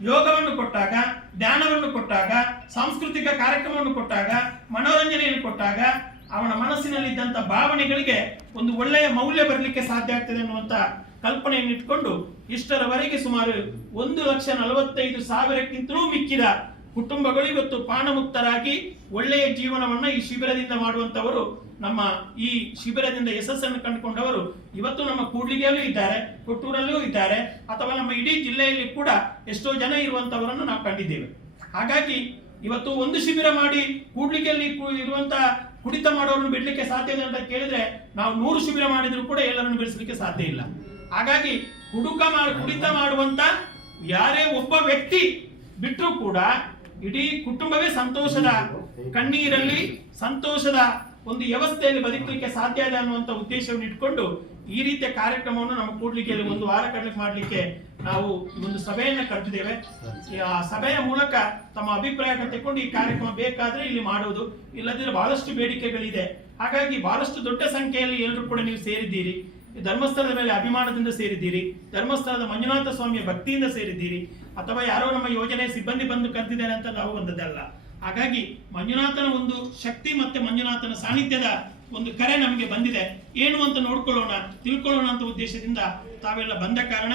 ಯೋಗವನ್ನು ಕೊಟ್ಟಾಗ, ಧ್ಯಾನವನ್ನು ಕೊಟ್ಟಾಗ, ಸಾಂಸ್ಕೃತಿಕ ಕಾರ್ಯಕ್ರಮವನ್ನು ಕೊಟ್ಟಾಗ, ಮನೋರಂಜನೆಯನ್ನು ಕೊಟ್ಟಾಗ ಅವನ ಮನಸ್ಸಿನಲ್ಲಿದ್ದಂಥ ಭಾವನೆಗಳಿಗೆ ಒಂದು ಒಳ್ಳೆಯ ಮೌಲ್ಯ ಬರಲಿಕ್ಕೆ ಸಾಧ್ಯ ಆಗ್ತದೆ ಅನ್ನುವಂಥ ಕಲ್ಪನೆಯನ್ನು ಇಟ್ಕೊಂಡು ಇಷ್ಟರವರೆಗೆ ಸುಮಾರು ಒಂದು ಲಕ್ಷ ನಲವತ್ತೈದು ಸಾವಿರಕ್ಕಿಂತಲೂ ಮಿಕ್ಕಿದ ಕುಟುಂಬಗಳು ಇವತ್ತು ಪಾನಮುಕ್ತರಾಗಿ ಒಳ್ಳೆಯ ಜೀವನವನ್ನು ಈ ಶಿಬಿರದಿಂದ ಮಾಡುವಂತವರು ನಮ್ಮ ಈ ಶಿಬಿರದಿಂದ ಯಶಸ್ಸನ್ನು ಕಂಡುಕೊಂಡವರು ಇವತ್ತು ನಮ್ಮ ಕೂಡ್ಲಿಗೆಯಲ್ಲೂ ಇದ್ದಾರೆ, ಕೊಟ್ಟೂರಲ್ಲೂ ಇದ್ದಾರೆ, ಅಥವಾ ನಮ್ಮ ಇಡೀ ಜಿಲ್ಲೆಯಲ್ಲಿ ಕೂಡ ಎಷ್ಟೋ ಜನ ಇರುವಂತವರನ್ನು ನಾವು ಕಂಡಿದ್ದೇವೆ. ಹಾಗಾಗಿ ಇವತ್ತು ಒಂದು ಶಿಬಿರ ಮಾಡಿ ಕೂಡ್ಲಿಗೆಯಲ್ಲಿ ಇರುವಂತ ಕುಡಿತ ಮಾಡೋರನ್ನು ಬಿಡ್ಲಿಕ್ಕೆ ಸಾಧ್ಯ ಇದೆ ಅಂತ ಕೇಳಿದ್ರೆ ನಾವು ನೂರು ಶಿಬಿರ ಮಾಡಿದ್ರು ಕೂಡ ಎಲ್ಲರನ್ನು ಬಿಡಿಸಲಿಕ್ಕೆ ಸಾಧ್ಯ ಇಲ್ಲ. ಹಾಗಾಗಿ ಹುಡುಕ ಮಾಡಿ ಕುಡಿತ ಮಾಡುವಂತ ಯಾರೇ ಒಬ್ಬ ವ್ಯಕ್ತಿ ಬಿಟ್ಟರೂ ಕೂಡ ಇಡೀ ಕುಟುಂಬವೇ ಸಂತೋಷದ ಕಣ್ಣೀರಲ್ಲಿ ಸಂತೋಷದ ಒಂದು ವ್ಯವಸ್ಥೆಯಲ್ಲಿ ಬದುಕಲಿಕ್ಕೆ ಸಾಧ್ಯ ಇದೆ ಅನ್ನುವಂತ ಉದ್ದೇಶವನ್ನು ಇಟ್ಕೊಂಡು ಈ ರೀತಿಯ ಕಾರ್ಯಕ್ರಮವನ್ನು ನಮ್ಮ ಕೂಡಲಿಕ್ಕೆ ಒಂದು ವಾರ ಕಡ್ಲಿಕ್ಕೆ ಮಾಡಲಿಕ್ಕೆ ನಾವು ಒಂದು ಸಭೆಯನ್ನ ಕರೆದಿದ್ದೇವೆ. ಆ ಸಭೆಯ ಮೂಲಕ ತಮ್ಮ ಅಭಿಪ್ರಾಯವನ್ನು ತೆಗೆದುಕೊಂಡು ಈ ಕಾರ್ಯಕ್ರಮ ಬೇಕಾದ್ರೆ ಇಲ್ಲಿ ಮಾಡುವುದು ಇಲ್ಲದಿದ್ರೆ ಬಹಳಷ್ಟು ಬೇಡಿಕೆಗಳಿದೆ. ಹಾಗಾಗಿ ಬಹಳಷ್ಟು ದೊಡ್ಡ ಸಂಖ್ಯೆಯಲ್ಲಿ ಎಲ್ಲರೂ ಕೂಡ ನೀವು ಸೇರಿದ್ದೀರಿ. ಧರ್ಮಸ್ಥಳದ ಮೇಲೆ ಅಭಿಮಾನದಿಂದ ಸೇರಿದ್ದೀರಿ. ಧರ್ಮಸ್ಥಳದ ಮಂಜುನಾಥ ಸ್ವಾಮಿಯ ಭಕ್ತಿಯಿಂದ ಸೇರಿದ್ದೀರಿ. ಅಥವಾ ಯಾರೋ ನಮ್ಮ ಯೋಜನೆ ಸಿಬ್ಬಂದಿ ಬಂದು ಕರೆದಿದ್ದಾರೆ ಅಂತ ನಾವು ಒಂದದ್ದಲ್ಲ. ಹಾಗಾಗಿ ಮಂಜುನಾಥನ ಒಂದು ಶಕ್ತಿ ಮತ್ತೆ ಮಂಜುನಾಥನ ಸಾನ್ನಿಧ್ಯದ ಒಂದು ಕರೆ ನಮಗೆ ಬಂದಿದೆ. ಏನು ಅಂತ ನೋಡ್ಕೊಳ್ಳೋಣ ತಿಳ್ಕೊಳ್ಳೋಣ ಅಂತ ಉದ್ದೇಶದಿಂದ ತಾವೆಲ್ಲ ಬಂದ ಕಾರಣ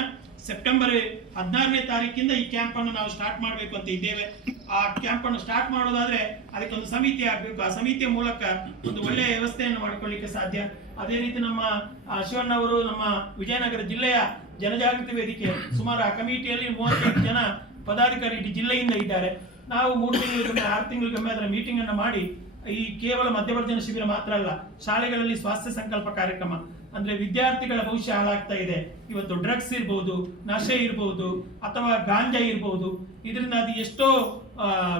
ಸೆಪ್ಟೆಂಬರ್ ಹದಿನಾರನೇ ತಾರೀಕಿಂದ ಈ ಕ್ಯಾಂಪ್ ಅನ್ನು ನಾವು ಸ್ಟಾರ್ಟ್ ಮಾಡಬೇಕು ಅಂತ ಇದ್ದೇವೆ. ಆ ಕ್ಯಾಂಪ್ ಅನ್ನು ಸ್ಟಾರ್ಟ್ ಮಾಡೋದಾದ್ರೆ ಅದಕ್ಕೆ ಒಂದು ಸಮಿತಿ ಆಗಬೇಕು. ಆ ಸಮಿತಿಯ ಮೂಲಕ ಒಂದು ಒಳ್ಳೆಯ ವ್ಯವಸ್ಥೆಯನ್ನು ಮಾಡಿಕೊಳ್ಳಿಕ್ಕೆ ಸಾಧ್ಯ. ಅದೇ ರೀತಿ ನಮ್ಮ ಆ, ಶಿವಣ್ಣ ಅವರು ನಮ್ಮ ವಿಜಯನಗರ ಜಿಲ್ಲೆಯ ಜನಜಾಗೃತಿ ವೇದಿಕೆ ಸುಮಾರು ಆ ಕಮಿಟಿಯಲ್ಲಿ ಮೂವತ್ತೈದು ಜನ ಪದಾಧಿಕಾರಿ ಇಡೀ ಜಿಲ್ಲೆಯಿಂದ ಇದ್ದಾರೆ. ನಾವು ಮೂರು ತಿಂಗಳಿಗೊಮ್ಮೆ ಆರು ತಿಂಗಳಿಗೊಮ್ಮೆ ಅದರ ಮೀಟಿಂಗ್ ಅನ್ನು ಮಾಡಿ, ಈ ಕೇವಲ ಮಧ್ಯವರ್ಜನ ಶಿಬಿರ ಮಾತ್ರ ಅಲ್ಲ, ಶಾಲೆಗಳಲ್ಲಿ ಸ್ವಾಸ್ಥ್ಯ ಸಂಕಲ್ಪ ಕಾರ್ಯಕ್ರಮ. ಅಂದ್ರೆ ವಿದ್ಯಾರ್ಥಿಗಳ ಭವಿಷ್ಯ ಹಾಳಾಗ್ತಾ ಇದೆ. ಇವತ್ತು ಡ್ರಗ್ಸ್ ಇರ್ಬೋದು, ನಶೆ ಇರ್ಬೋದು, ಅಥವಾ ಗಾಂಜಾ ಇರ್ಬೋದು. ಇದರಿಂದ ಅದು ಎಷ್ಟೋ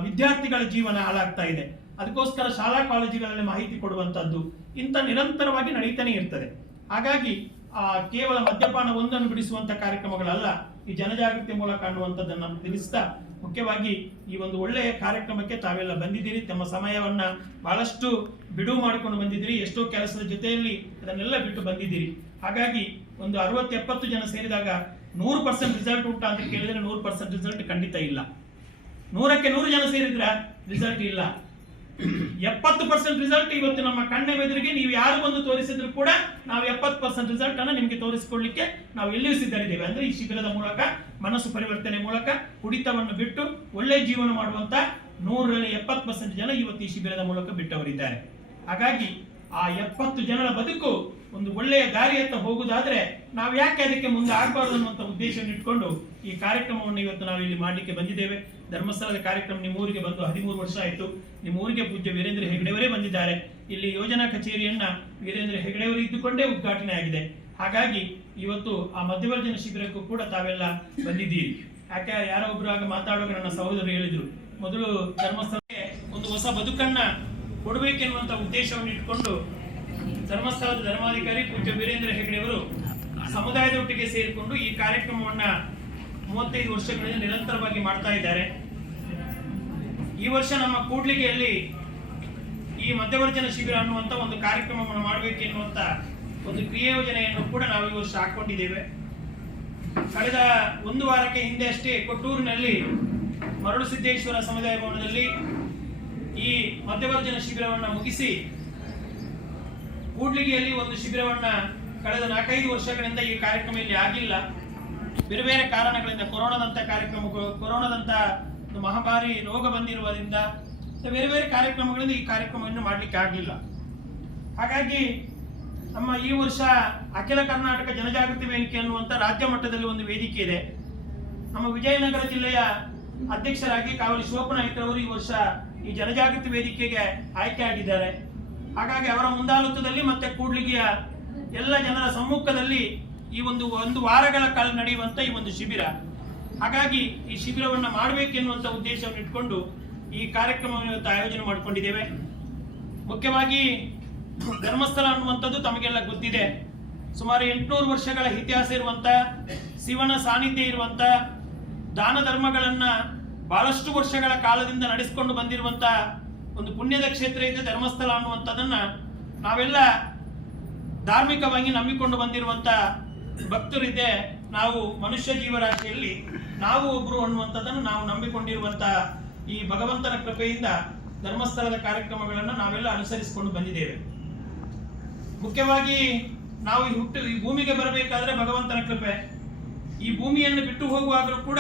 ವಿದ್ಯಾರ್ಥಿಗಳ ಜೀವನ ಹಾಳಾಗ್ತಾ ಇದೆ. ಅದಕ್ಕೋಸ್ಕರ ಶಾಲಾ ಕಾಲೇಜುಗಳಲ್ಲಿ ಮಾಹಿತಿ ಕೊಡುವಂತದ್ದು ಇಂಥ ನಿರಂತರವಾಗಿ ನಡೀತಾನೆ ಇರ್ತದೆ. ಹಾಗಾಗಿ, ಆ, ಕೇವಲ ಮದ್ಯಪಾನ ಒಂದನ್ನು ಬಿಡಿಸುವಂತ ಕಾರ್ಯಕ್ರಮಗಳಲ್ಲ, ಈ ಜನಜಾಗೃತಿ ಮೂಲಕ ಅನ್ನುವಂಥದ್ದನ್ನ ತಿಳಿಸ್ತಾ ಮುಖ್ಯವಾಗಿ ಈ ಒಂದು ಒಳ್ಳೆಯ ಕಾರ್ಯಕ್ರಮಕ್ಕೆ ತಾವೆಲ್ಲ ಬಂದಿದ್ದೀರಿ, ತಮ್ಮ ಸಮಯವನ್ನ ಬಹಳಷ್ಟು ಬಿಡುವು ಮಾಡಿಕೊಂಡು ಬಂದಿದ್ದೀರಿ, ಎಷ್ಟೋ ಕೆಲಸದ ಜೊತೆಯಲ್ಲಿ ಅದನ್ನೆಲ್ಲ ಬಿಟ್ಟು ಬಂದಿದ್ದೀರಿ. ಹಾಗಾಗಿ ಒಂದು ಅರವತ್ತು ಎಪ್ಪತ್ತು ಜನ ಸೇರಿದಾಗ ನೂರು ಪರ್ಸೆಂಟ್ ರಿಸಲ್ಟ್ ಉಂಟಾ ಅಂತ ಕೇಳಿದರೆ ನೂರು ಪರ್ಸೆಂಟ್ ರಿಸಲ್ಟ್ ಖಂಡಿತ ಇಲ್ಲ. ನೂರಕ್ಕೆ ನೂರು ಜನ ಸೇರಿದ್ರೆ ರಿಸಲ್ಟ್ ಇಲ್ಲ. ಎಪ್ಪತ್ತು ಪರ್ಸೆಂಟ್ ರಿಸಲ್ಟ್ ಇವತ್ತು ನಮ್ಮ ಕಣ್ಣ ಬೆದರಿಗೆ ನೀವು ಯಾರು ಬಂದು ತೋರಿಸಿದ್ರು ಕೂಡ ನಾವು ಎಪ್ಪತ್ತು ಪರ್ಸೆಂಟ್ ರಿಸಲ್ಟ್ ಅನ್ನು ನಿಮಗೆ ತೋರಿಸಿಕೊಳ್ಳಿಕ್ಕೆ ನಾವು ಎಲ್ಲಿಯೂ ಸಿದ್ಧರಿದ್ದೇವೆ. ಅಂದ್ರೆ ಈ ಶಿಬಿರದ ಮೂಲಕ, ಮನಸ್ಸು ಪರಿವರ್ತನೆ ಮೂಲಕ, ಕುಡಿತವನ್ನು ಬಿಟ್ಟು ಒಳ್ಳೆ ಜೀವನ ಮಾಡುವಂತ ನೂರಲ್ಲಿ ಎಪ್ಪತ್ತು ಪರ್ಸೆಂಟ್ ಜನ ಇವತ್ತು ಈ ಶಿಬಿರದ ಮೂಲಕ ಬಿಟ್ಟವರಿದ್ದಾರೆ. ಹಾಗಾಗಿ ಆ ಎಪ್ಪತ್ತು ಜನರ ಬದುಕು ಒಂದು ಒಳ್ಳೆಯ ದಾರಿಯತ್ತ ಹೋಗುದಾದ್ರೆ ನಾವು ಯಾಕೆ ಅದಕ್ಕೆ ಮುಂದೆ ಆಗಬಾರ್ದು ಅನ್ನುವಂಥ ಉದ್ದೇಶವನ್ನು ಇಟ್ಕೊಂಡು ಈ ಕಾರ್ಯಕ್ರಮವನ್ನು ಇವತ್ತು ನಾವು ಇಲ್ಲಿ ಮಾಡಲಿಕ್ಕೆ ಬಂದಿದ್ದೇವೆ. ಧರ್ಮಸ್ಥಳದ ಕಾರ್ಯಕ್ರಮ ನಿಮ್ಮ ಊರಿಗೆ ಬಂದು ಹದಿಮೂರು ವರ್ಷ ಆಯಿತು. ನಿಮ್ಮ ಊರಿಗೆ ಪೂಜ್ಯ ವೀರೇಂದ್ರ ಹೆಗಡೆಯವರೇ ಬಂದಿದ್ದಾರೆ. ಇಲ್ಲಿ ಯೋಜನಾ ಕಚೇರಿಯನ್ನ ವೀರೇಂದ್ರ ಹೆಗಡೆಯವರು ಇದ್ದುಕೊಂಡೇ ಉದ್ಘಾಟನೆ ಆಗಿದೆ. ಹಾಗಾಗಿ ಇವತ್ತು ಆ ಮಧ್ಯವರ್ಜನ ಶಿಬಿರಕ್ಕೂ ಕೂಡ ತಾವೆಲ್ಲ ಬಂದಿದ್ದೀರಿ. ಯಾಕೆ ಯಾರೋ ಒಬ್ರು ಆಗ ಮಾತಾಡೋಕೆ ನನ್ನ ಸಹೋದರರು ಹೇಳಿದ್ರು. ಮೊದಲು ಧರ್ಮಸ್ಥಳಕ್ಕೆ ಒಂದು ಹೊಸ ಬದುಕನ್ನ ಕೊಡಬೇಕೆನ್ನುವಂತ ಉದ್ದೇಶವನ್ನು ಇಟ್ಕೊಂಡು ಧರ್ಮಸ್ಥಳದ ಧರ್ಮಾಧಿಕಾರಿ ಪೂಜ್ಯ ವೀರೇಂದ್ರ ಹೆಗಡೆಯವರು ಸಮುದಾಯದೊಟ್ಟಿಗೆ ಸೇರಿಕೊಂಡು ಈ ಕಾರ್ಯಕ್ರಮವನ್ನ ಮೂವತ್ತೈದು ವರ್ಷಗಳಿಂದ ನಿರಂತರವಾಗಿ ಮಾಡ್ತಾ ಇದ್ದಾರೆ. ಈ ವರ್ಷ ನಮ್ಮ ಕೂಡ್ಲಿಗೆಯಲ್ಲಿ ಈ ಮಧ್ಯವರ್ಜನ ಶಿಬಿರ ಅನ್ನುವಂತ ಒಂದು ಕಾರ್ಯಕ್ರಮವನ್ನು ಮಾಡಬೇಕು ಎನ್ನುವಂಥ ಒಂದು ಕ್ರಿಯೆ ಯೋಜನೆಯನ್ನು ಕೂಡ ನಾವು ಈ ವರ್ಷ ಹಾಕೊಂಡಿದ್ದೇವೆ ಕಳೆದ ಒಂದು ವಾರಕ್ಕೆ ಹಿಂದೆ ಅಷ್ಟೇ ಕೊಟ್ಟೂರಿನಲ್ಲಿ ಮರಳು ಸಿದ್ದೇಶ್ವರ ಸಮುದಾಯ ಭವನದಲ್ಲಿ ಈ ಮಧ್ಯವರ್ಜನ ಶಿಬಿರವನ್ನು ಮುಗಿಸಿ ಕೂಡ್ಲಿಗೆಯಲ್ಲಿ ಒಂದು ಶಿಬಿರವನ್ನ ಕಳೆದ ನಾಲ್ಕೈದು ವರ್ಷಗಳಿಂದ ಈ ಕಾರ್ಯಕ್ರಮ ಇಲ್ಲಿ ಆಗಿಲ್ಲ. ಬೇರೆ ಬೇರೆ ಕಾರಣಗಳಿಂದ, ಕೊರೋನಾದಂತ ಕಾರ್ಯಕ್ರಮಗಳು, ಕೊರೋನಾದಂತ ಒಂದು ಮಹಾಮಾರಿ ರೋಗ ಬಂದಿರುವುದರಿಂದ ಬೇರೆ ಬೇರೆ ಕಾರ್ಯಕ್ರಮಗಳಿಂದ ಈ ಕಾರ್ಯಕ್ರಮವನ್ನು ಮಾಡಲಿಕ್ಕೆ ಆಗಲಿಲ್ಲ. ಹಾಗಾಗಿ ನಮ್ಮ ಈ ವರ್ಷ ಅಖಿಲ ಕರ್ನಾಟಕ ಜನಜಾಗೃತಿ ವೇದಿಕೆ ಅನ್ನುವಂಥ ರಾಜ್ಯ ಮಟ್ಟದಲ್ಲಿ ಒಂದು ವೇದಿಕೆ ಇದೆ. ನಮ್ಮ ವಿಜಯನಗರ ಜಿಲ್ಲೆಯ ಅಧ್ಯಕ್ಷರಾಗಿ ಕಾವಲಿ ಶಿವಪ್ಪನಾಯ್ಕರವರು ಈ ವರ್ಷ ಈ ಜನಜಾಗೃತಿ ವೇದಿಕೆಗೆ ಆಯ್ಕೆ ಆಗಿದ್ದಾರೆ. ಹಾಗಾಗಿ ಅವರ ಮುಂದಾಲತ್ವದಲ್ಲಿ ಮತ್ತೆ ಕೂಡ್ಲಿಗಿಯ ಎಲ್ಲ ಜನರ ಸಮ್ಮುಖದಲ್ಲಿ ಈ ಒಂದು ಒಂದು ವಾರಗಳ ಕಾಲ ನಡೆಯುವಂತ ಈ ಒಂದು ಶಿಬಿರ. ಹಾಗಾಗಿ ಈ ಶಿಬಿರವನ್ನ ಮಾಡಬೇಕೆನ್ನುವಂತ ಉದ್ದೇಶವನ್ನು ಇಟ್ಕೊಂಡು ಈ ಕಾರ್ಯಕ್ರಮವನ್ನು ಇವತ್ತು ಆಯೋಜನೆ ಮಾಡಿಕೊಂಡಿದ್ದೇವೆ. ಮುಖ್ಯವಾಗಿ ಧರ್ಮಸ್ಥಳ ಅನ್ನುವಂಥದ್ದು ತಮಗೆಲ್ಲ ಗೊತ್ತಿದೆ. ಸುಮಾರು ಎಂಟುನೂರು ವರ್ಷಗಳ ಇತಿಹಾಸ ಇರುವಂತ, ಶಿವನ ಸಾನ್ನಿಧ್ಯ ಇರುವಂತ, ದಾನ ಧರ್ಮಗಳನ್ನ ಬಹಳಷ್ಟು ವರ್ಷಗಳ ಕಾಲದಿಂದ ನಡೆಸಿಕೊಂಡು ಬಂದಿರುವಂತ ಒಂದು ಪುಣ್ಯದ ಕ್ಷೇತ್ರ ಇದೆ ಧರ್ಮಸ್ಥಳ ಅನ್ನುವಂಥದ್ದನ್ನು ನಾವೆಲ್ಲ ಧಾರ್ಮಿಕವಾಗಿ ನಂಬಿಕೊಂಡು ಬಂದಿರುವಂತ ಭಕ್ತರಿದ್ದೆ ನಾವು ಮನುಷ್ಯ ಜೀವರಾಶಿಯಲ್ಲಿ ನಾವು ಒಬ್ರು ಅನ್ನುವಂಥದ್ದನ್ನು ನಾವು ನಂಬಿಕೊಂಡಿರುವಂತಹ ಈ ಭಗವಂತನ ಕೃಪೆಯಿಂದ ಧರ್ಮಸ್ಥಳದ ಕಾರ್ಯಕ್ರಮಗಳನ್ನು ನಾವೆಲ್ಲ ಅನುಸರಿಸಿಕೊಂಡು ಬಂದಿದ್ದೇವೆ. ಮುಖ್ಯವಾಗಿ ನಾವು ಈ ಹುಟ್ಟು, ಈ ಭೂಮಿಗೆ ಬರಬೇಕಾದ್ರೆ ಭಗವಂತನ ಕೃಪೆ. ಈ ಭೂಮಿಯನ್ನು ಬಿಟ್ಟು ಹೋಗುವಾಗಲೂ ಕೂಡ